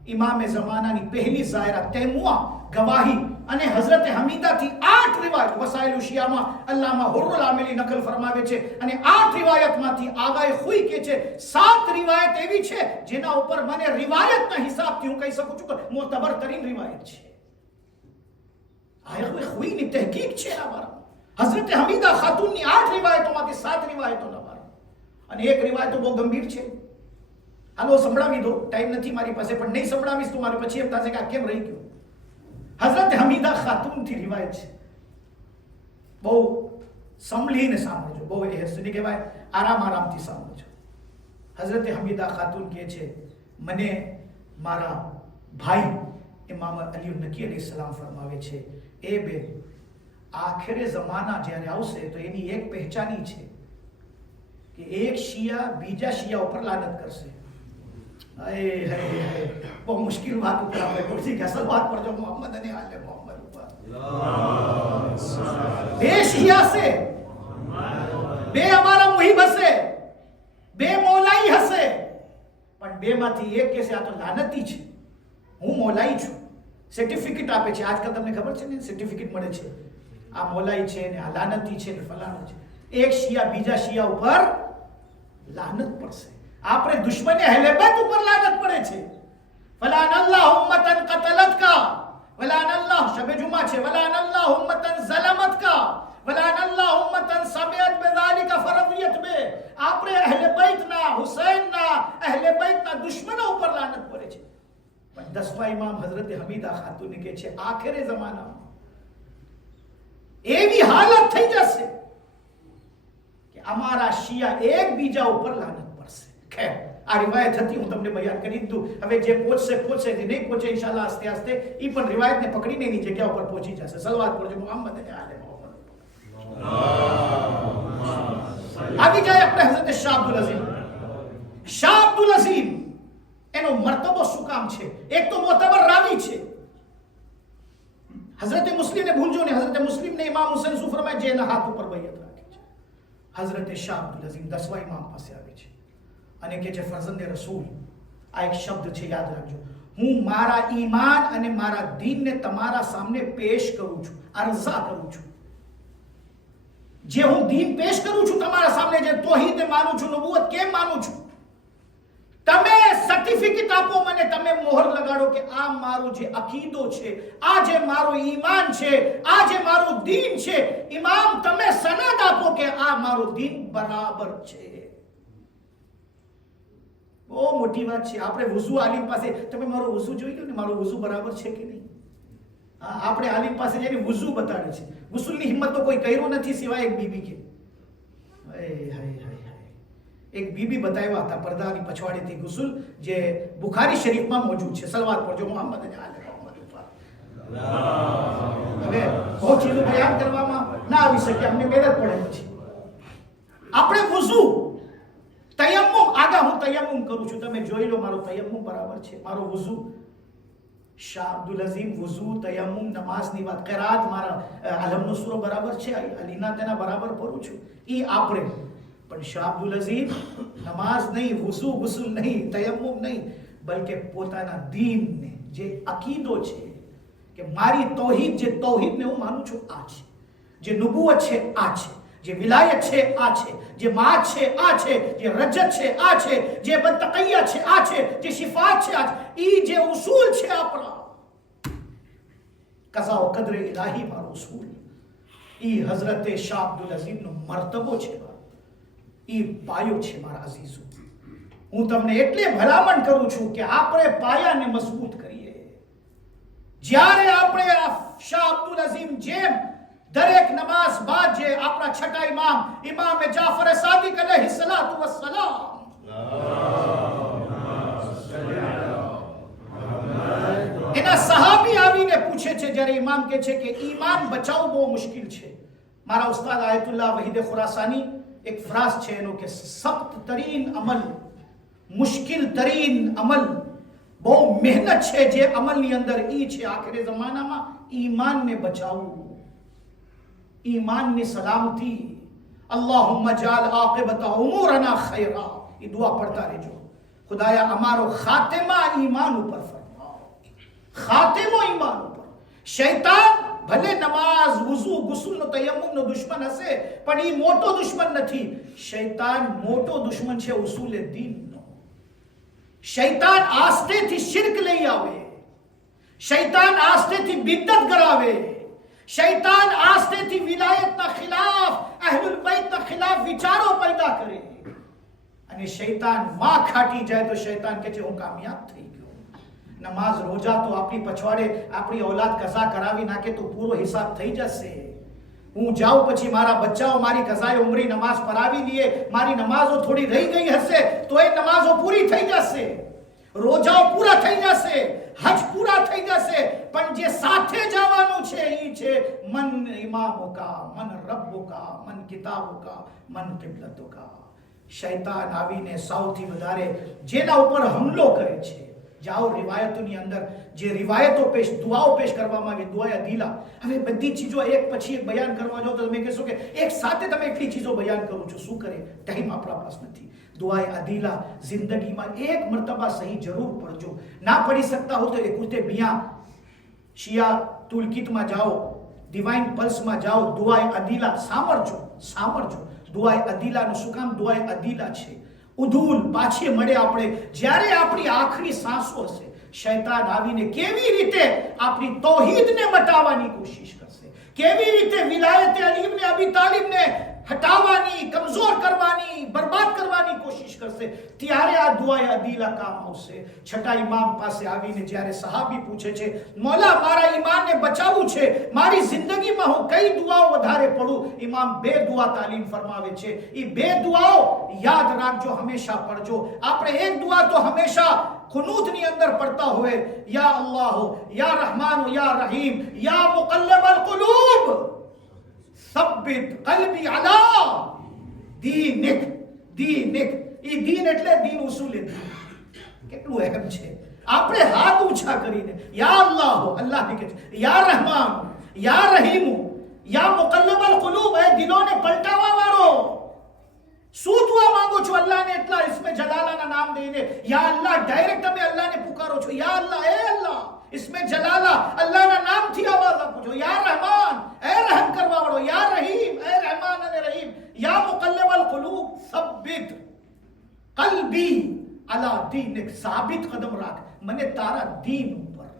ઇમામે ઝમાનાની પહેલી ઝાયરા તૈમુઆ ગવાહી અને હઝરત હમીદાથી 8 રિવાયત વસાઇલ શિયામાં અલ્લામા હુરુલ આમિલી નકલ ફરમાવે છે. અને 8 રિવાયતમાંથી આગાએ ખુઈ કે છે 7 રિવાયત એવી છે જેના ઉપર મને રિવાયતના હિસાબથી હું કહી શકું છું કે મોતબર તરીન રિવાયત છે. આ ખુઈની તહકીક છે. આ બાર હઝરત હમીદા ખાતુનની 8 રિવાયતોમાંથી 7 રિવાયતોના બાર અને એક રિવાયત બહુ ગંભીર છે. હાલો સંભળાવી દો, ટાઈમ નથી મારી પાસે, પણ નહીં સંભળાવીશ તો મારે પછી એમ થશે કે આ કેમ રહી ગયું. હઝરત હમીદા ખાતુનથી રિવાયત છે. બહુ સંભળીને સાંભળજો, બહુ એ શું કહેવાય આરામથી સાંભળજો. હઝરત હમીદા ખાતુન કહે છે, મને મારા ભાઈ ઇમામ અલી નકી અલૈહિસ્સલામ ફરમાવે છે, એ બેન આખિરે જમાના જ્યારે આવશે તો એની એક પહેચાની છે કે એક શિયા બીજા શિયા ઉપર લાનત કરશે. બહુ મુશ્કેલ વાત ઉપર આપણે પહોંચી ગયા. અસલ વાત પર જો મોહમ્મદ અને આલે મોહમ્મદ ઉપર 2 શિયા છે, 2 અમારા મુહિબ હશે, 2 મૌલાઈ હશે, પણ 2 માંથી એક કહેશે આ તો લાનતી છે, હું મૌલાઈ છું. સર્ટિફિકેટ આપે છે. આજકાલ તમને ખબર છે ને સર્ટિફિકેટ મળે છે, આ મૌલાઈ છે ને આ લાનતી છે ને ફલાણા છે. એક શિયા બીજા શિયા ઉપર લાનત પડશે. આપણે દુશ્મને અહેલે બેત ઉપર લાનત પડે છે. ફલાન અલ્લાહ ઉમ્મતન કતલત કા, વલાન અલ્લાહ શબે જુમા છે, વલાન અલ્લાહ ઉમ્મતન ઝલમત કા, વલાન અલ્લાહ ઉમ્મતન સબિયત બિઝાલિકા ફરદિયત બે. આપણે અહેલે બેતના, હુસૈનના, અહેલે બેતના દુશ્મનો ઉપર લાનત પડે છે. પણ 10મા ઇમામ હઝરત હમીદા ખાતુન કહે છે આખિરે જમાનામાં એવી હાલત થઈ જશે કે અમારા શિયા એકબીજા ઉપર લાનત પડશે. ખેર આ રિવાયત હતી, હું તમને બયાન કરી દીધું. હવે જે પહોંચશે પહોંચશે, જે નહીં પહોંચે ઇન્શાલ્લાહ આસ્તે આસ્તે ઈ પણ રિવાયતને પકડીને એની જગ્યા ઉપર પહોંચી જશે. સલવાત પડજો મુહમ્મદ અને આલે મોહમ્મદ. આવી જાય આપણે હઝરત શાહ અબ્દુલ અઝીમ. શાહ અબ્દુલ અઝીમ એનો મર્તબો શું કામ છે? એક તો મોતબર રાવી છે. હઝરત મુસ્લિમને ભૂલજો ને, હઝરત મુસ્લિમને ઇમામ હુસૈન શું ફરમાય જે એના હાથ ઉપર બૈયત રાખી છે. હઝરત શાહ અબ્દુલ અઝીમ 10મા ઇમામ પાસે આવે છે અને કહે છે ફરઝંદે રસૂલ, આ એક શબ્દ છે યાદ રાખજો, હું મારા ઈમાન અને મારા દીનને તમારા સામે પેશ કરું છું, અરઝા કરું છું. જે હું દીન પેશ કરું છું તમારા સામે, જે તૌહીદ માનું છું, નબુવત કેમ માનું છું, તમે સર્ટિફિકેટ આપો મને, તમે મોહર લગાડો કે આ મારું જે અકીદો છે, આ જે મારું ઈમાન છે, આ જે મારું દીન છે, ઇમામ તમે સનદ આપો કે આ મારું દીન બરાબર છે. બહુ મોટી વાત છે. આપણે વુઝુ આલિમ પાસે, તમે મારો વુઝુ જોઈ લો ને, મારો વુઝુ બરાબર છે કે નહીં. આપણે આલિમ પાસે જઈને વુઝુ બતાડે છે. ગુસુલની હિંમત તો કોઈ કર્યો નથી સિવાય એક બીબી કે એક બીબી બતાવ્યા હતા પડદાની પછવાડેથી ગુસુલ, જે બુખારી શરીફમાં મોજૂદ છે. સલવાત પડજો મુહમ્મદ અને આલે મોહમ્મદ ઉપર. હવે બહુ ચીજો બયાન કરવામાં ના આવી શકે, અમને મહેનત પડે પછી. આપણે વુઝુ તયમ્મુમ, આગા હું તયમ્મુમ કરું છું, તમે જોઈ લો મારો તયમ્મુમ બરાબર છે, મારો વુઝુ. શાહ અબ્દુલ અઝીમ વુઝુ, તયમ્મુમ, નમાઝની વાત, કિરાત મારા અલમનો સૂરો બરાબર છે, અલીના તેના બરાબર પઢું છું, એ આપણે. પણ શાહ અબ્દુલ અઝીમ નમાઝ નહીં, વુઝુ ગુસ્લ નહીં, તયમ્મુમ નહીં, બલકે પોતાના દીનને જે અકીદો છે કે મારી તૌહીદ, જે તૌહીદને હું માનું છું આ છે, જે નુબુવત છે આ છે, જે વિલાયત છે આ છે, જે માત છે આ છે, જે રજત છે આ છે, જે બદતકૈયા છે આ છે, જે શિફાત છે આ છે, ઈ જે ઉસૂલ છે આપણા કઝા વ કદર ઇલાહી મારો ઉસૂલ, ઈ હઝરત શાહ અબ્દુલ અઝીમ નો મર્તબો છે. એ પાયો છે મારા અઝીઝો. હું તમને એટલે ભલામણ કરું છું કે આપણે પાયાને મજબૂત કરીએ. જ્યારે આપણે આ શાહ અબ્દુલ અઝીમ જેમ દરેક નમાઝ બાદ જે આપણા છઠ્ઠા ઇમામ જાફર સાદિક અલૈહિ સલાતુ વસ્સલામ એના સહાબી આવીને પૂછે છે, જ્યારે ઇમામ કહે છે કે ઈમાન બચાવવું બહુ મુશ્કેલ છે. મારા ઉસ્તાદ આયતુલ્લાહ વહીદ ખુરાસાની એક ફ્રાઝ છે એનો કે સખ્ત તરીન અમલ, મુશ્કેલ તરીન અમલ, બહુ મહેનત છે જે અમલની અંદર ઈ છે આખરે જમાનામાં ઈમાનને બચાવવું, ઈમાનની સલામતી. અલ્લાહુમ્મા જાલ આકિબતા ઉમૂરના ખૈરા. એ દુઆ પડતા રહેજો. ખુદાયા અમારો ખાતેમા ઈમાન ઉપર ફરમાવ, ખાતેમો ઈમાન ઉપર. શૈતાન ભલે નમાઝ, વુઝુ, ગુસ્લ, તયમ્મુમનો દુશ્મન હશે, પણ એ મોટો દુશ્મન નથી. શૈતાન મોટો દુશ્મન છે ઉસૂલ દીનનો. શૈતાન આસ્થેથી શિર્ક લઈ આવે, શૈતાન આસ્થેથી બિદત કરાવે, શૈતાન આસ્થેથી વિલાયતના ખિલાફ, અહલુલ બૈતના ખિલાફ વિચારો પેદા કરે. અને શૈતાન માં ખાટી જાય તો શૈતાન કહે છે હું કામયાબ થઈ ગયો. નમાઝ રોજા તો આપણી પછવાડે આપણી ઔલાદ કઝા કરાવી નાખે તો પૂરો હિસાબ થઈ જશે. હું જાઉં પછી મારા બચ્ચાઓ મારી કઝાએ ઉમરી નમાઝ પરાવી લીએ, મારી નમાઝો થોડી રહી ગઈ હશે તો એ નમાઝો પૂરી થઈ જશે, રોજાઓ પૂરા થઈ જશે, હજ પૂરા થઈ જશે. પણ જે સાથે જવાનું છે એ છે મન ઇમામુકા, મન રબ્બુકા, મન કિતાબુકા, મન કિબલતુકા. શૈતાન આવીને સૌથી વધારે જેના ઉપર હુમલો કરે છે, જાઓ રિવાયતોની અંદર જે રિવાયતો પેશ, દુઆઓ પેશ કરવામાં આવી, દુઆએ અદીલા. હવે બધી ચીજો એક પછી એક બયાન કરવા જાઓ તો તમે કહેશો કે એક સાથે તમે એટલી ચીજો બયાન કરું છો, શું કરે, ટાઈમ આપણા પાસ નથી. દુઆએ અદીલા જિંદગીમાં એક મરતબા સહી જરૂર પડજો. ના પડી શકતા હો તો એકુતે બિયા શિયા તુલકીતમાં જાઓ, ડિવાઇન પલ્સમાં જાઓ, દુઆએ અદીલા સાંભળજો. દુઆએ અદીલાનું શું કામ? દુઆએ અદીલા છે ઉદૂલ પાછી મળે આપણે જ્યારે આપણી આખરી સાંસો હશે. શૈતાન આવીને કેવી રીતે આપણી તૌહીદને મટાવવાની કોશિશ કરશે, કેવી રીતે વિલાયત અલી ઇબ્ન અબી તાલિબને હટાવવાની, કમજોર કરવાની, બરબાદ કરવાની કોશિશ કરશે. ત્યારે આ દુઆએ અદીલા કામ આવશે. છઠ્ઠા ઇમામ પાસે આવીને જ્યારે સહાબી પૂછે છે મૌલા મારા ઈમાનને બચાવવું છે, મારી જિંદગીમાં હું કઈ દુઆઓ વધારે પઢું? ઇમામ બે દુઆ તાલીમ ફરમાવે છે. એ બે દુઆઓ યાદ રાખજો, હંમેશા પઢજો. આપણે એક દુઆ તો હંમેશા કુનૂતની અંદર પડતા હોય, યા અલ્લાહ, યા રહમાન, યા રહીમ, યા મુકલ્લિબલ કુલૂબ સબ્બિત કલ્બી અલા દીનિક. ઈ દીન એટલે દીન ઉસૂલ દીન. કેટલું અહેમ છે. આપણે હાથ ઊંચા કરીને યા અલ્લાહ, અલ્લાહ ને કહે છે, યા રહમાન, યા રહીમ, યા મુકલ્લિબલ કુલૂબ, એ દિલોને પલટાવવા વાળો. શું દુઆ માંગો છો? અલ્લાહને એટલા ઇસ્મે જલાલાના નામ દઈને, યા અલ્લાહ ડાયરેક્ટ તમે અલ્લાહને પુકારો છો, યા અલ્લાહ, એ અલ્લાહ, ઇસ્મે જલાલા અલ્લાહના નામથી અવાજ આપો છો. યા રહેમાન, એ રહેમ કરવા વાળો, યા રહીમ, એ રહેમાન અને રહીમ, યા મુકલ્લિબલ કુલૂબ સબ્બિત કલ્બી અલા દીનિક. સાબિત કદમ રાખ, મને તારા દીન ઉપર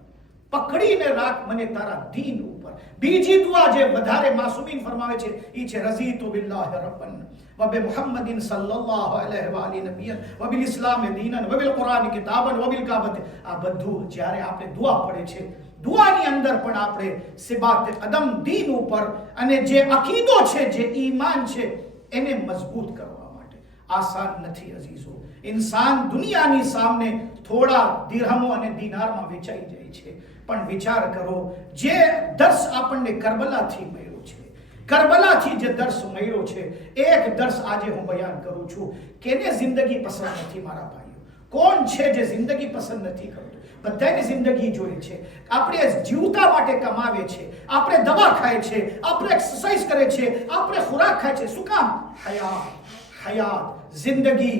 પકડીને રાખ, મને તારા દીન ઉપર. બીજી દુઆ જે વધારે માસૂમીન ફરમાવે છે એ છે રઝીતુ બિલ્લાહિ રબ્બન વ બિ મુહમ્મદિન સલ્લલ્લાહુ અલૈહિ વ આલિહિ નબિયન વ બિલ ઇસ્લામ દીનન વ બિલ કુરાન કિતાબન વ બિલ કાબત. આ બધું જ્યારે આપણે દુઆ પડે છે, દુઆની અંદર પણ આપણે સિબાત કદમ દીન ઉપર અને જે અકીદો છે, જે ઈમાન છે, એને મજબૂત કરવા માટે. આસાન નથી અઝીઝો. ઇન્સાન દુનિયાની સામે થોડા દિરહમો અને દિનારમાં વેચાઈ જાય છે, પણ વિચાર કરો જે દર્શ આપણને કરબલાથી મળ્યો છે, કરબલાથી જે દર્શ મળ્યો છે, એક દર્શ આજે હું બયાન કરું છું. કેને જિંદગી પસંદ નથી મારા ભાઈઓ? કોણ છે જે જિંદગી પસંદ નથી કરતું? બધાની જિંદગી જોઈએ છે. આપણે જીવતા માટે કમાવે છે, આપણે દવા ખાય છે, આપણે એક્સરસાઇઝ કરે છે, આપણે ખોરાક ખાય છે. શું કામ? હયાત, જિંદગી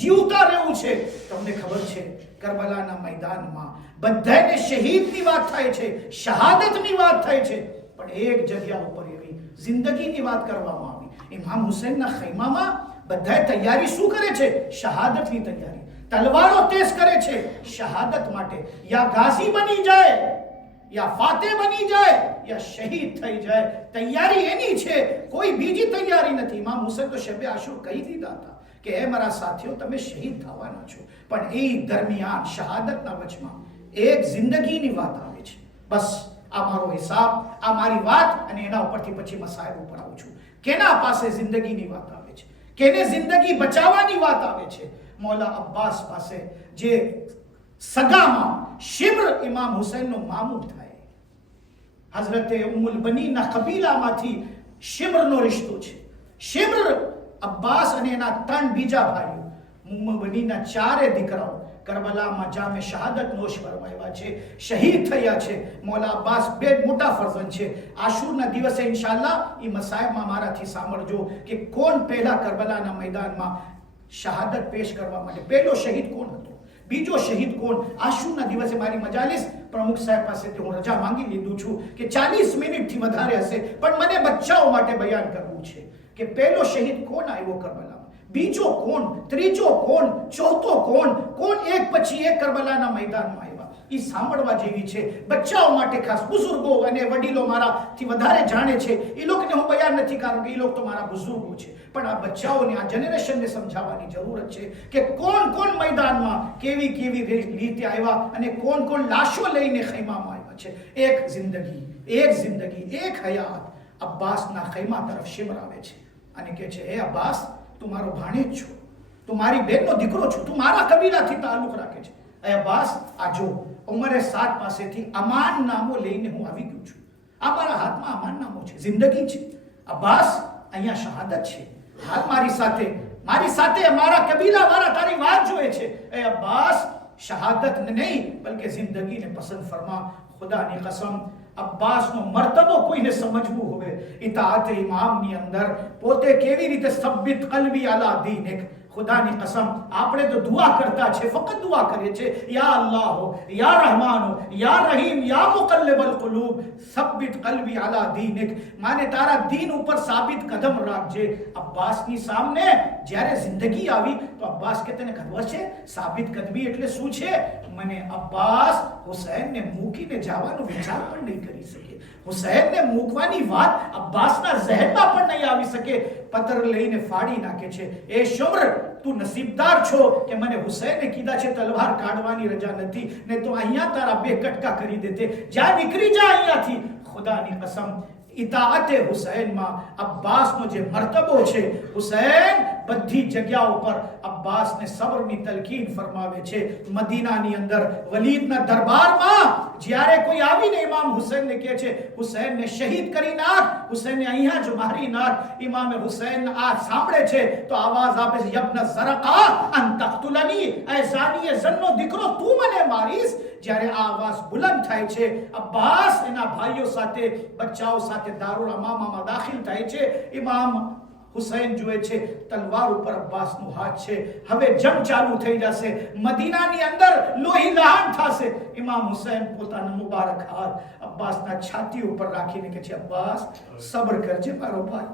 જીવતા રહેવું છે. તમને ખબર છે કરબલાના મેદાનમાં બધાને શહીદની વાત થાય છે, શહાદતની વાત થાય છે, પણ એક જગ્યા ઉપર એવી જિંદગીની વાત કરવામાં આવી. ઇમામ હુસૈનના ખૈમામાં બધાએ તૈયારી શું કરે છે? શહાદતની તૈયારી. તલવારો તેજ કરે છે શહાદત માટે. યા ગાઝી બની જાય, યા ફાતે બની જાય યા શહીદ થઈ જાય. તૈયારી એની છે, કોઈ બીજી તૈયારી નથી. ઇમામ હુસૈન તો શબે આશુર કહી દીધા હતા કે એ મારા સાથીઓ તમે શહીદ થવાના છો. પણ એ દરમિયાન શહાદતના વચમાં એક જિંદગીની વાત આવે છે. બસ આ મારો હિસાબ, આ મારી વાત, અને એના ઉપરથી પછી મસાઇલ ઉપર આવું છું. કેના પાસે જિંદગીની વાત આવે છે, કેને જિંદગી બચાવવાની વાત આવે છે? મૌલા અબ્બાસ પાસે, જે સગામાં શિમ્ર ઇમામ હુસૈનનો મામૂ થાય. હઝરતે ઉમ્મુલ બનીના કબીલામાંથી શિમ્રનો રિશ્તો છે. શિમ્ર, અબ્બાસ અને એના 3 બીજા ભાઈઓ, ઉમ્મુલ બનીના 4 દીકરાઓ કરબલામાં જામે શહાદત નોશ ફરમાવ્યા છે, શહીદ થયા છે. મૌલા અબ્બાસ 2 મોટા ફરજંદ છે. આશુરના દિવસે ઇન્શાઅલ્લાહ એ મસાયબમાં મારાથી સાંભળજો કે કોણ પહેલા કરબલાના મેદાનમાં શહાદત પેશ કરવા માટે પહેલો શહીદ કોણ હતો, બીજો શહીદ કોણ. આશુરના દિવસે મારી મજાલિસ પ્રમુખ સાહેબ પાસેથી હું રજા માંગી લીધું છું કે 40 મિનિટથી વધારે હશે, પણ મને બચ્ચાઓ માટે બયાન કરવું છે કે પહેલો શહીદ કોણ આવ્યો કરબલામાં, બીજો કોણ, ત્રીજો કોણ, ચોથો કોણ, કોણ એક પછી એક કરબલાના મેદાનમાં આવ્યા. એ સાંભળવા જેવી છે. બચ્ચાઓ માટે ખાસ, બુઝુર્ગો અને વડીલો મારાથી વધારે જાણે છે, એ લોકોને હું બયાન નથી, કારણ કે એ લોકો તો મારા બુઝુર્ગો છે. પણ આ બચ્ચાઓને, આ જનરેશનને સમજાવવાની જરૂરત છે કે કોણ કોણ મેદાનમાં કેવી કેવી રીતે આવ્યા અને કોણ કોણ લાશો લઈને ખૈમામાં આવ્યા છે. એક જિંદગી, એક હયાત. અબ્બાસના ખૈમા તરફ શિમ્ર આવે છે અને કહે છે, હે અબ્બાસ, તું મારો ભાણેજ છો, તું મારી બેનનો દીકરો છો, તું મારા કબીલાથી તાલ્લુક રાખે છે. હે અબ્બાસ, આ જો ઉમરે 7 પાસેથી અમાન નામો લઈને હું આવી ગયો છું. આ મારા હાથમાં અમાન નામો છે, જિંદગી છે. અબ્બાસ, અહીંયા શહાદત છે. હાલ મારી સાથે મારા કબીલા વાળા તારી વાત જોએ છે. એ અબ્બાસ, શહાદત નહીં બલકે જિંદગીને પસંદ ફરમા. ખુદાની કસમ, અબ્બાસનો મર્તબો કોઈને સમજવું હોય, ઇતાઅત ઇમામની અંદર પોતે કેવી રીતે સબ્બિત કલ્બી અલા દીનિક. ખુદાની કસમ, આપણે તો દુઆ કરતા છે, ફક્ત દુઆ કરીએ છે, યા અલ્લાહ હો, યા રહેમાન હો, યા રહીમ, યા મુકલ્લિબલ કુલૂબ, સબ્બિત કલ્બી અલા દીનિક. માને તારા દીન ઉપર સાબિત કદમ રાખજે. અબ્બાસની સામે જ્યારે જિંદગી આવી તો અબ્બાસ કે તને ખબર છે સાબિત કદમી એટલે શું છે? મને અબ્બાસ હુસૈનને મૂકીને જવાનો વિચાર પણ નહીં કરી શકે. હુસૈનને મૂકવાની વાત અબ્બાસના ઝહેનમાં પણ નહીં આવી શકે. પત્ર લઈને ફાડી નાખે છે. એ શુમ્ર, તું નસીબદાર છો કે મને હુસૈને કીધા છે તલવાર કાઢવાની રજા નથી, ને તો અહીંયા તારા 2 કટકા કરી દેતે. જા, નીકળી જા અહીંયાથી. ખુદાની કસમ, ઇતાઅતે હુસૈનમાં અબ્બાસનો જે મર્તબો છે, હુસૈન બધી જગ્યાઓ પર અબ્બાસને સબરની તલકીન ફરમાવે છે. મદીનાની અંદર વલીદના દરબારમાં જ્યારે કોઈ આવીને ઇમામ હુસૈનને કહે છે હુસૈનને શહીદ કરી નાખ, હુસૈનને અહીંયા જ મારી નાખ, ઇમામ હુસૈન આ સાંભળે છે તો આવાજ આપે છે, યબ્ન ઝરકા અન તખ્તુલની, એ ઝાનીએ ઝન્નો દીકરો, તું મને મારીશ. જ્યારે આ આવાજ બુલંદ થાય છે, અબ્બાસ એના ભાઈઓ સાથે, બચ્ચાઓ સાથે દારૂલ અમામામાં દાખલ થાય છે. ઇમામ હુસૈન જુએ છે તલવાર ઉપર અબ્બાસનો હાથ છે. હવે જંગ ચાલુ થઈ જશે, મદીનાની અંદર લોહી લહાણ થશે. ઇમામ હુસૈન પોતાનો મુબારક હાથ અબ્બાસના છાતી ઉપર રાખીને કહે છે, અબ્બાસ, સબ્ર કરજે મારો ભાઈ.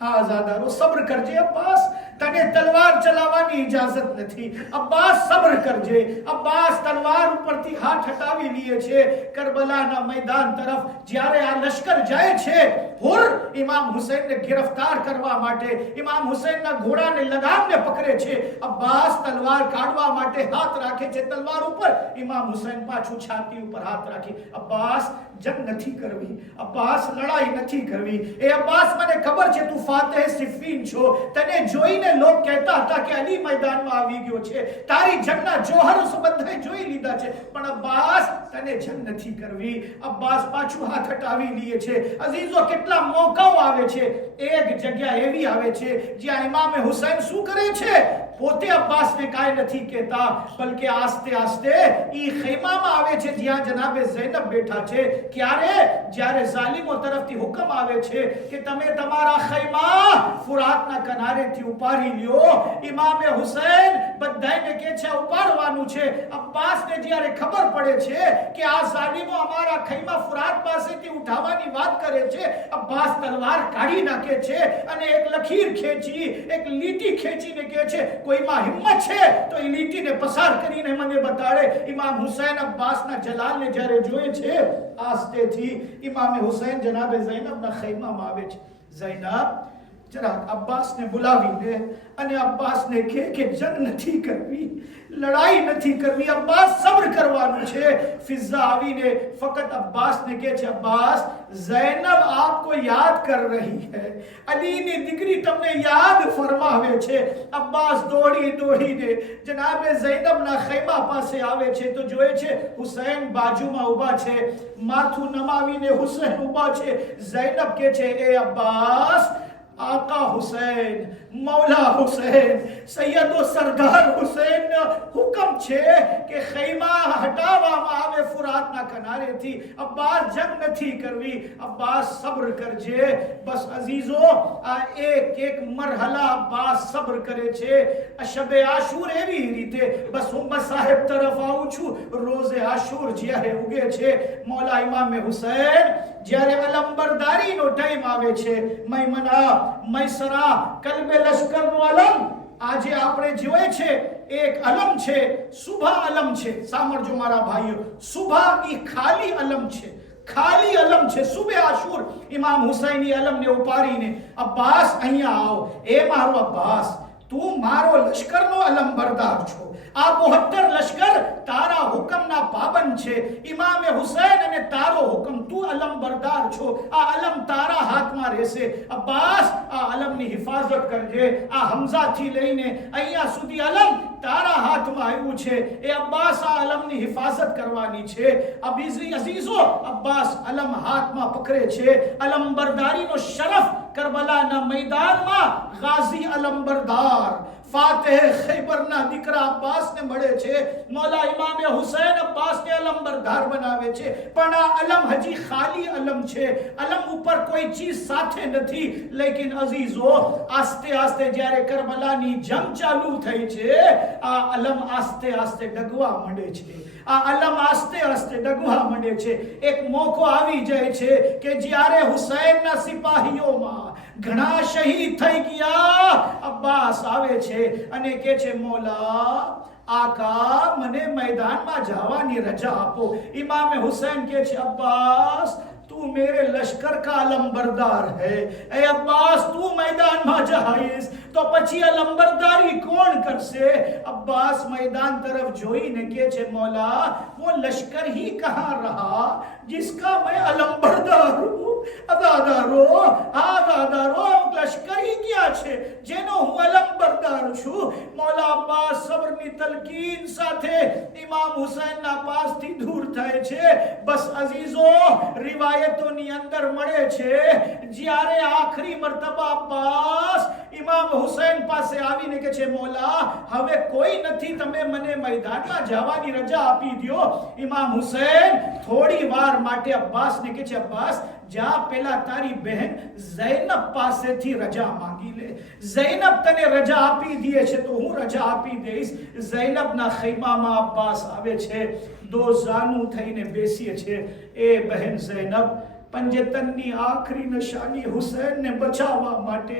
હા આઝાદારો, સબ્ર કરજે અબ્બાસ, તને તલવાર ચલાવવાની ઇજાઝત નથી. અબ્બાસ, સબ્ર કરજે. અબ્બાસ તલવાર ઉપરથી હાથ હટાવી લે છે. કરબલાના મેદાન તરફ જ્યારે આ લશ્કર જાય છે, હુર ઇમામ હુસૈનને ગિરફતાર કરવા માટે ઇમામ હુસૈનના ઘોડાને લગામને પકડે છે. અબ્બાસ તલવાર કાઢવા માટે હાથ રાખે છે તલવાર ઉપર. ઇમામ હુસૈન પાછું છાતી ઉપર હાથ રાખી, અબ્બાસ, જંગ નથી કરવી, અબ્બાસ, લડાઈ નથી કરવી. એ અબ્બાસ, મને ખબર છે તું ફાતહ સિફીન છો, તને જોઈને લોક કહેતા હતા કે અલી મેદાનમાં આવી ગયો છે, તારી જંગના જોહર બધાએ જોઈ લીધા છે, પણ અબ્બાસ, તને જંગ નથી કરવી. અબ્બાસ પાછું હાથ હટાવી લે છે. અઝીઝો, કેટલા મોકાઓ આવે છે. એક જગ્યા એવી આવે છે જ્યાં ઇમામ હુસૈન શું કરે છે? પોતે અબ્બાસને કાંઈ નથી કહેતા, બલકે આસ્તે આસ્તે ઈ ખૈમામાં આવે છે જ્યાં જનાબે ઝૈનબ બેઠા છે. ક્યારે? જ્યારે ઝાલિમો તરફથી હુકમ આવે છે કે તમે તમારા ખૈમા ફુરાતના કિનારેથી ઉપાડી લ્યો. ઇમામે હુસૈન બધાને કહે છે ઉપાડવાનું છે. અબ્બાસને જ્યારે ખબર પડે છે કે આ ઝાલિમો અમારા ખૈમા ફુરાત પાસેથી ઉઠાવવાની વાત કરે છે, અબ્બાસ તલવાર કાઢી નાખે છે અને એક લખીર ખેંચી, એક લીટી ખેંચીને કહે છે કોઈ કોઈમાં હિંમત છે તો એ લીટીને પસાર કરીને મને બતાડે. ઇમામ હુસૈન અબ્બાસના જલાલને જ્યારે જોઈએ છે, આસ્તેથી ઇમામ હુસૈન જનાબે ઝૈનબના ખૈમામાં આવે છે. ઝૈનબ જરાક અબ્બાસને બોલાવીને અને અબ્બાસને કે જંગ નથી કરવી, લડાઈ નથી કરવી, અબ્બાસ સબ્ર કરવાનું છે. ફિઝા આવીને ફકત અબ્બાસને કહે છે, અબ્બાસ ઝૈનબ આપકો યાદ કર રહી હૈ, અલીની દીકરી તમને યાદ ફરમાવે છે. અબ્બાસ દોડીને જનાબે ઝૈનબના ખૈમા પાસે આવે છે તો જોએ છે હુસૈન બાજુમાં ઊભા છે, માથું નમાવીને હુસૈન ઊભા છે. ઝૈનબ કહે છે, એ અબ્બાસ, आका हुसैन, मौला हुसैन, सैयदो सरदार हुसैन हुक्म છે કે ખૈમા હટાવવામાં આવે ફુરાતના કિનારેથી. અબ્બાસ જંગ નથી કરવી, અબ્બાસ સબ્ર કરજે. બસ અઝીઝો, આ એક મરહલા અબ્બાસ સબ્ર કરે છે. શબે આશુર એવી રીતે બસ હું સાહેબ તરફ આવું છું. રોઝે આશુર જ્યારે ઉગે છે, મૌલા ઇમામ હુસૈન જ્યારે અલમબરદારીનો ટાઈમ આવે છે, મૈમના મૈસરા કલબે લશ્કરનો અલમ આજે આપણે જોઈએ છે, એક અલમ છે, સુભા અલમ છે. સાંભળજો મારા ભાઈઓ, સુભા એ ખાલી અલમ છે, ખાલી અલમ છે. સુબે આશુર ઇમામ હુસૈની અલમને ઉપાડીને, અબ્બાસ અહીંયા આવો. એ મારો અબ્બાસ, તું મારો લશ્કરનો અલમબરદાર છો. આ 72 લશ્કર તારા હુકમના પાબંદ છે. ઇમામે હુસૈન અને તારો હુકમ, તું અલમબરદાર છો. આ અલમ તારા હાથમાં રહેશે. અબ્બાસ, આ અલમની હિફાજત કરજે. આ હમઝાથી લઈને અહીંયા સુધી અલમ તારા હાથમાં આવ્યું છે. એ અબ્બાસ, આ અલમની હિફાજત કરવાની છે. અઝીઝો, અબ્બાસ અલમ હાથમાં પકડે છે. અલમબરદારીનો શરફ કરબલાના મેદાનમાં ગાઝી અલમબરદાર ફાતેહ ખૈબરના દીકરા અબ્બાસને મળે છે. મૌલા ઇમામે હુસૈન અબ્બાસને અલમબરદાર બનાવે છે. પણ આ અલમ હજી ખાલી અલમ છે, અલમ ઉપર કોઈ ચીજ સાથે નથી. લેકિન અઝીઝો, આસ્તે આસ્તે જ્યારે કરબલાની જંગ ચાલુ થઈ છે, આ અલમ આસ્તે આસ્તે ડગવા માંડે છે. આ અલમ આસ્તે આસ્તે ડગવા માંડે છે. એક મોકો આવી જાય છે કે જ્યારે હુસૈનના સિપાહીઓમાં ઘણા શહીદ થઈ ગયા, અબ્બાસ આવે છે અને કહે છે, મોલા આકા, મને મેદાનમાં જવાની રજા આપો. ઇમામે હુસૈન કહે છે, અબ્બાસ तू मेरे लश्कर का अलमबरदार है. ए अब्बास, तू मैदान में जाइस तो પછી अलमबरदारी कौन करसे? अब्बास मैदान तरफ જોઈને કહે છે, मौला वो लश्कर ही कहां रहा जिसका मैं अलमबरदार हूं. અદાદારો, આદાદારો, લશ્કર ही ક્યાં છે જેનો હું अलमबरदार છું? મૌલા અબ્બાસ સબરની તલકીન સાથે ઇમામ હુસૈનના પાસથી દૂર થાય છે. બસ અઝીઝો, રિવાયતોની અંદર મળે છે જ્યારે આખરી મર્તબા અબ્બાસ ઇમામ હુસૈન પાસે આવીને કહે છે, મૌલા હવે કોઈ નથી, તમે મને મેદાનમાં જવાની રજા આપી દો. ઇમામ હુસૈન થોડી વાર માટે અબ્બાસને કહે છે, અબ્બાસ જા પેલા તારી બહેન ઝૈનબ પાસેથી રજા માંગી લે. ઝૈનબ તને રજા આપી દે છે તો હું રજા આપી દઈશ. ઝૈનબના ખૈમામાં અબ્બાસ આવે છે, દો ઝાનુ થઈને બેસીએ છે. એ બહેન ઝૈનબ, પંજતનની આખરી નિશાની હુસૈનને બચાવવા માટે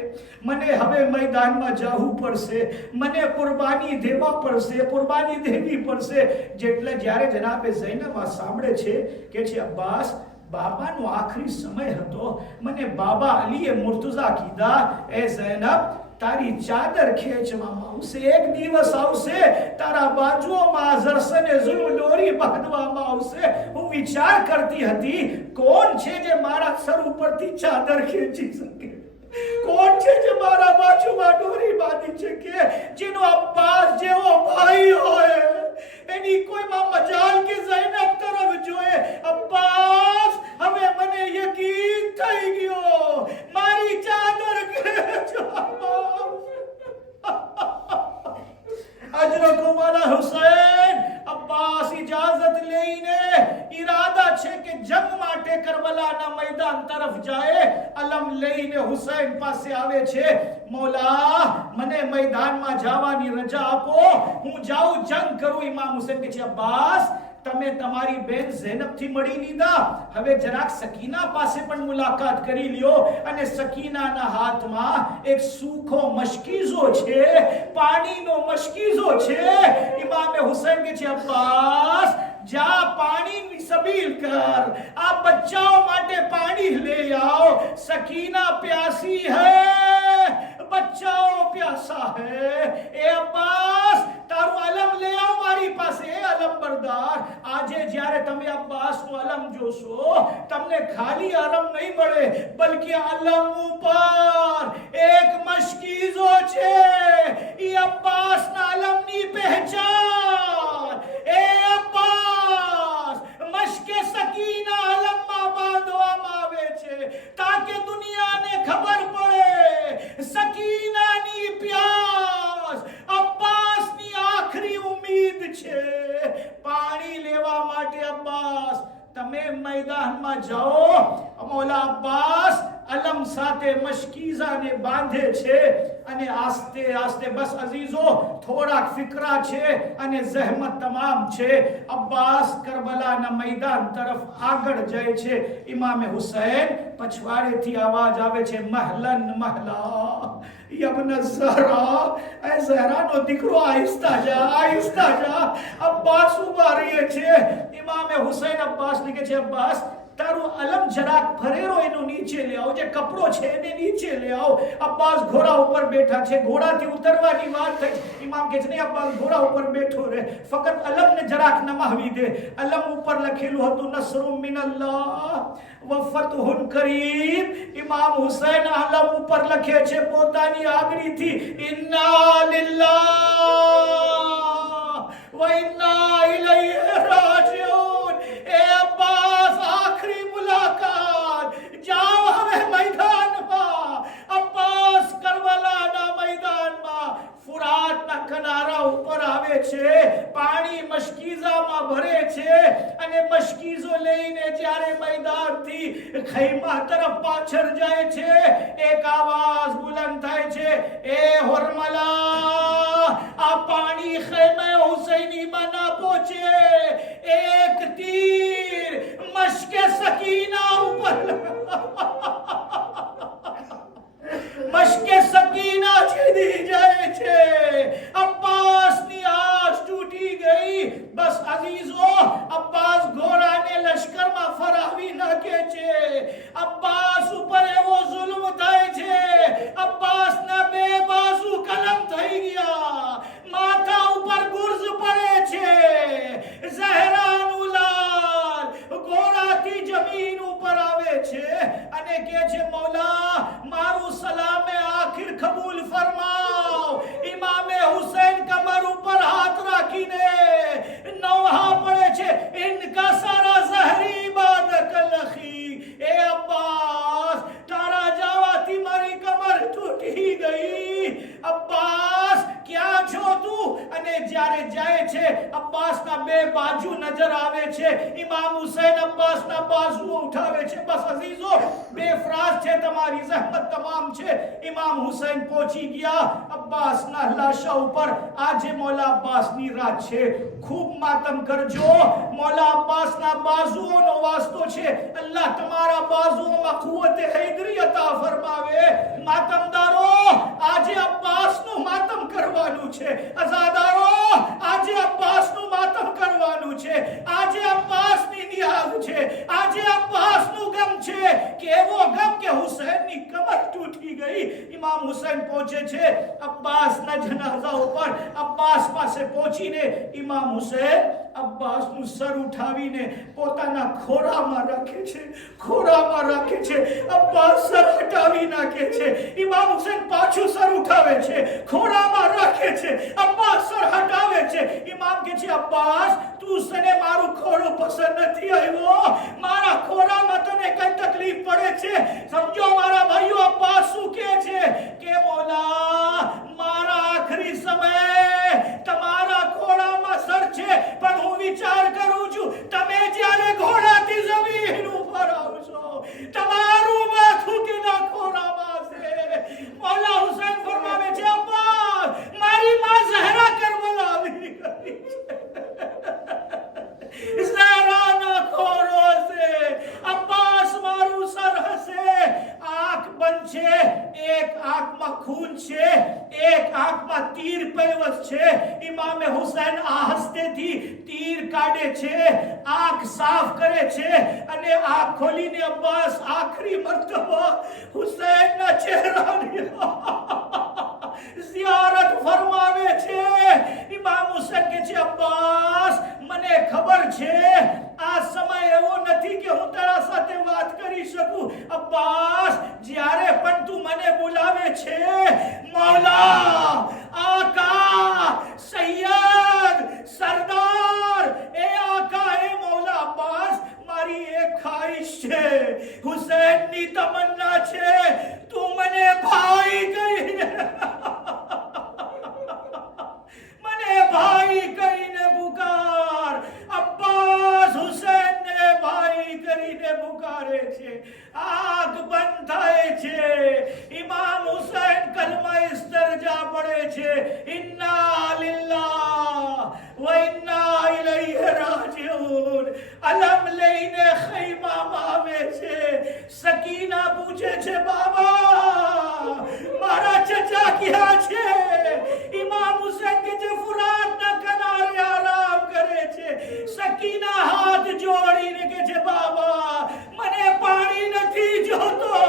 મને હવે મેદાનમાં જવું પડશે, મને કુરબાની દેવા પડશે, કુરબાની દેવી પડશે. જેટલે જ્યારે જનાબે ઝૈનબ આ સાંભળે છે કે છે, અબ્બાસ બાબાનો આખરી સમય હતો, મને બાબા અલીએ મુર્તઝા કીધા, એ ઝૈનબ તારી ચાદર ખેંચવામાં આવશે, એક દિવસ આવશે તારા બાજુઓમાં જરસને ઝુલ્મ દોરી બાંધવામાં આવશે. હું વિચાર કરતી હતી, કોણ છે જે મારા સર ઉપરથી ચાદર ખેંચી શકે? કોણ છે જે મારા બાજુમાં દોરી બાંધી શકે? જેનો અબ્બાસ જેવો ભાઈ હોય એની કોઈમાં મજાલ કે ઝૈનબ તરફ જોઈએ. અબ્બાસ, હવે મને યકીન થઈ ગયો, મારી ચાદર ખેંચો. અજરકો મારા હુસૈન, અબ્બાસ ઇજાઝત લઈને ઈરાદા છે કે જંગ માટે કરબલાના મેદાન તરફ જાય. અલમ લઈને હુસૈન પાસે આવે છે, મૌલા મને મેદાનમાં જવાની રજા આપો, હું જાઉં જંગ કરું. ઇમામ હુસૈન કહે છે, અબ્બાસ તમે તમારી બેન ઝૈનબથી મળી લીધા, હવે જરાક સકીના પાસે પણ મુલાકાત કરી લ્યો. અને સકીનાના હાથમાં એક સૂખો મશકીઝો છે, પાણીનો મશકીઝો છે. ઇમામે હુસૈન કે છે, અબ્બાસ જા પાણીની સબીલ કર, આ બચ્ચાઓ માટે પાણી લે આવો. સકીના પ્યાસી હૈ, બચ્ચાઓ પ્યાસા હૈ. એ અબ્બાસ તારું અલમ લે આવ મારી પાસે. અલમ બરદાર, આજે જ્યારે તમે અબ્બાસનું અલમ જોશો, તમને ખાલી અલમ નહીં મળે, બલકે અલમ ઉપર એક મશકીઝો છે. એ અબ્બાસના અલમની પહેચાન. એ અબ્બાસ, મશકે સકીના અલમમાં બાંધવામાં આવે છે તાકે દુનિયાને ખબર પડે સકીનાની પ્યાસ અબ્બાસની આખરી ઉમ્મીદ છે. પાણી લેવા માટે અબ્બાસ તમે મેદાનમાં જાઓ. મૌલા અબ્બાસ અલમ સાથે મશકીઝાને બાંધે છે અને આસ્તે આસ્તે, બસ અઝીઝો થોડાક ફિકરા છે અને જહેમત તમામ છે. અબ્બાસ કરબલાના મેદાન તરફ આગળ જાય છે. ઇમામે હુસૈન પછવાડેથી અવાજ આવે છે, મહલન મહલા યબન ઝહરા. એ ઝહરાનો દીકરો, આહિસ્તા જા, આહિસ્તા જા. અબ્બાસ ઉભા રહે છે. ઇમામે હુસૈન અબ્બાસને કહે છે, અબ્બાસ તારું અલમ જરાક ફરેરો એનો નીચે લે આવો, જે કપડો છે એને નીચે લે આવો. અબ્બાસ ઘોડા ઉપર બેઠા છે, ઘોડાથી ઉતરવાની વાત થઈ. ઇમામ કહે છે, નહીં અબ્બાસ ઘોડા ઉપર બેઠો રહે, ફક્ત અલમને જરાક નમાવી દે. અલમ ઉપર લખેલું હતું નસરુમ મિનલ્લાહ વ ફતહુન કરીમ. ઇમામ હુસૈન અલમ ઉપર લખે છે પોતાની આગળીથી, ઇન્ના લિલ્લાહ વ ઇન્ના ઇલૈહિ રાજિઉન. એ અબ્બાસ આખરી મુલાકાત, જાઓ હવે મેદાનમાં. અબ્બાસ કરબલાના મેદાનમાં ફુરાતના કિનારા ઉપર આવે છે, પાણી મશકીઝામાં ભરે છે અને મશકીઝો લઈને જ્યારે મેદાનથી ખૈમા તરફ પાછળ જાય છે, એક આવાજ બુલંદ થાય છે, એ હોરમલા, આ પાણી ખૈમે હુસૈનીમાં ના પહોંચે. એક તીર મશકે સકીના ઉપર, મશકે સકીના છેદી જાય છે. અબ્બાસની આંખ તૂટી ગઈ. બસ અઝીઝો, અબ્બાસ ઘોડાને લશ્કરમાં ફરાવી નાખે છે. અબ્બાસ ઉપર એવો જુલ્મ થાય છે, અબ્બાસના બે બાજુ કલમ થઈ ગયા, માથા ઉપર ગુર્ઝ પડે છે. ઝહરાનું લાલ ઘોડાથી જમીન ઉપર આવે છે અને કહે છે, મૌલા મારું સલામે આખિર કબૂલ ફરમાઓ. ઇમામે હુસૈન કમર ઉપર હાથ રાખીને નવહા પડે છે, ઇનકા સારા ઝહરી બાદક લખી. એ અબ્બાસ તારા જવાથી મારી કમર તૂટી ગઈ. અબ્બાસ ક્યાં છો તું? અને જ્યારે જાય છે અબ્બાસના બે બાજુ નજર આવે છે. ઇમામ હુસૈન અબ્બાસના બાજુ ઉઠાવે છે. બસ અઝીઝો, બે ફરાજ છે, તમારી જહેમત તમામ છે. ઇમામ હુસૈન પહોંચી ગયા અબ્બાસના લાશા ઉપર. આજે મૌલા અબ્બાસની રાત છે, ખૂબ માતમ કરજો. મૌલા અબ્બાસના બાજુઓનો વાસ્તો છે, અલ્લાહ તમારા બાજુઓમાં કુવત હૈદરી અતા ફરમાવે. માતમદારો, આજે અબ્બાસનું માતમ કરવાનું છે. અઝાદારો, આજે અબ્બાસનું માતમ કરવાનું છે. આજે અબ્બાસની નિયાઝ છે, આજે અબ્બાસનું ગમ છે. કેવો ગમ કે હુસૈનની કમર તૂટી ગઈ. ઇમામ હુસૈન પહોંચે છે અબ્બાસના જનાઝા ઉપર. અબ્બાસ પાસે પહોંચીને ઇમામ હુસૈન અબ્બાસનું સર ઉઠાવીને પોતાના ખોરામાં રાખે છે, ખોરામાં રાખે છે. અબ્બાસ સર હટાવી નાખે છે. ઇમામ હુસૈન પાછું સર ઉઠાવે છે, ખોરામાં રાખે છે. અબ્બાસ સર હટાવે છે. ઇમામ કહે છે, અબ્બાસ તું સને મારું ખોરું પસંદ નથી આવ્યો, મારા ખોરામાં તને કઈ તકલીફ પડે છે? સમજો મારા ભાઈઓ, અબ્બાસ શું કહે છે કે મૌલા મારા આખરી સમય તમારા ખોરામાં સર છે, પણ હું વિચાર કરું છું તમે જ્યારે ઘોડાથી જમીન ઉપર આવશો તમારું માથું કેના ખોરામાં છે. મૌલા હુસૈન ફરમાવે છે, અબ્બાસ મારી માં ઝહરા કરબલા આવી ગઈ છે. ઇમામે હુસૈન આ હસ્તેથી તીર કાઢે છે, આંખ સાફ કરે છે અને આંખ ખોલીને અબ્બાસ આખરી મર્તબા હુસૈનના ચહેરાની ઝિયારત ફરમાવે છે. ઇમામ હુસૈન કહે છે, અબ્બાસ મને ખબર છે આ સમય એવો નથી કે હું તારા સાથે વાત કરી શકું. અબ્બાસ જ્યારે પણ તું મને બોલાવે છે, મૌલા, આકા, સૈયદ, સરદાર, એ આકા, એ મૌલા, અબ્બાસ, મારી એક ખ્વાહિશ છે, હુસૈનની તમન્ના છે, તું મને ભાઈ કહીને ભાઈ કહીને પુકાર. અબ્બાસ હુસૈનને ભાઈ કરીને પુકારે છે. આંખ બંધ થાય છે. ઇમામ હુસૈન કલમા ઇસ્તરજા પડે છે, ઇન્ના લિલ્લાહ વ ઇન્ના ઇલૈહિ રાજીઉન. અલમ લઈને ખૈમામાં આવે છે. સકીના પૂછે છે, બાબા મારા ચચા ક્યાં છે? ઇમામ હુસૈન કે જે ફુરાતના કિનારે આરામ કરે છે. સકીના હાથ જોડીને કે છે, બાબા મને પાણી નથી જોતો,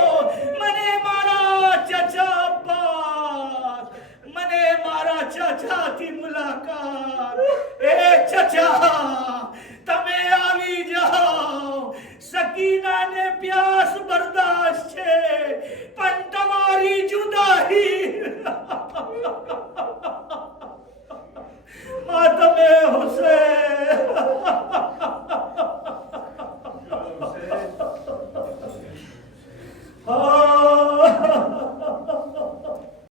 મને મારા ચચા અબ્બાસ, મને મારા ચચાથી મુલાકાત. એ ચચા તમે આવી જાઓ. સકીનાને પ્યાસ બરદાસ્ત છે પણ તમારી જુદાઈ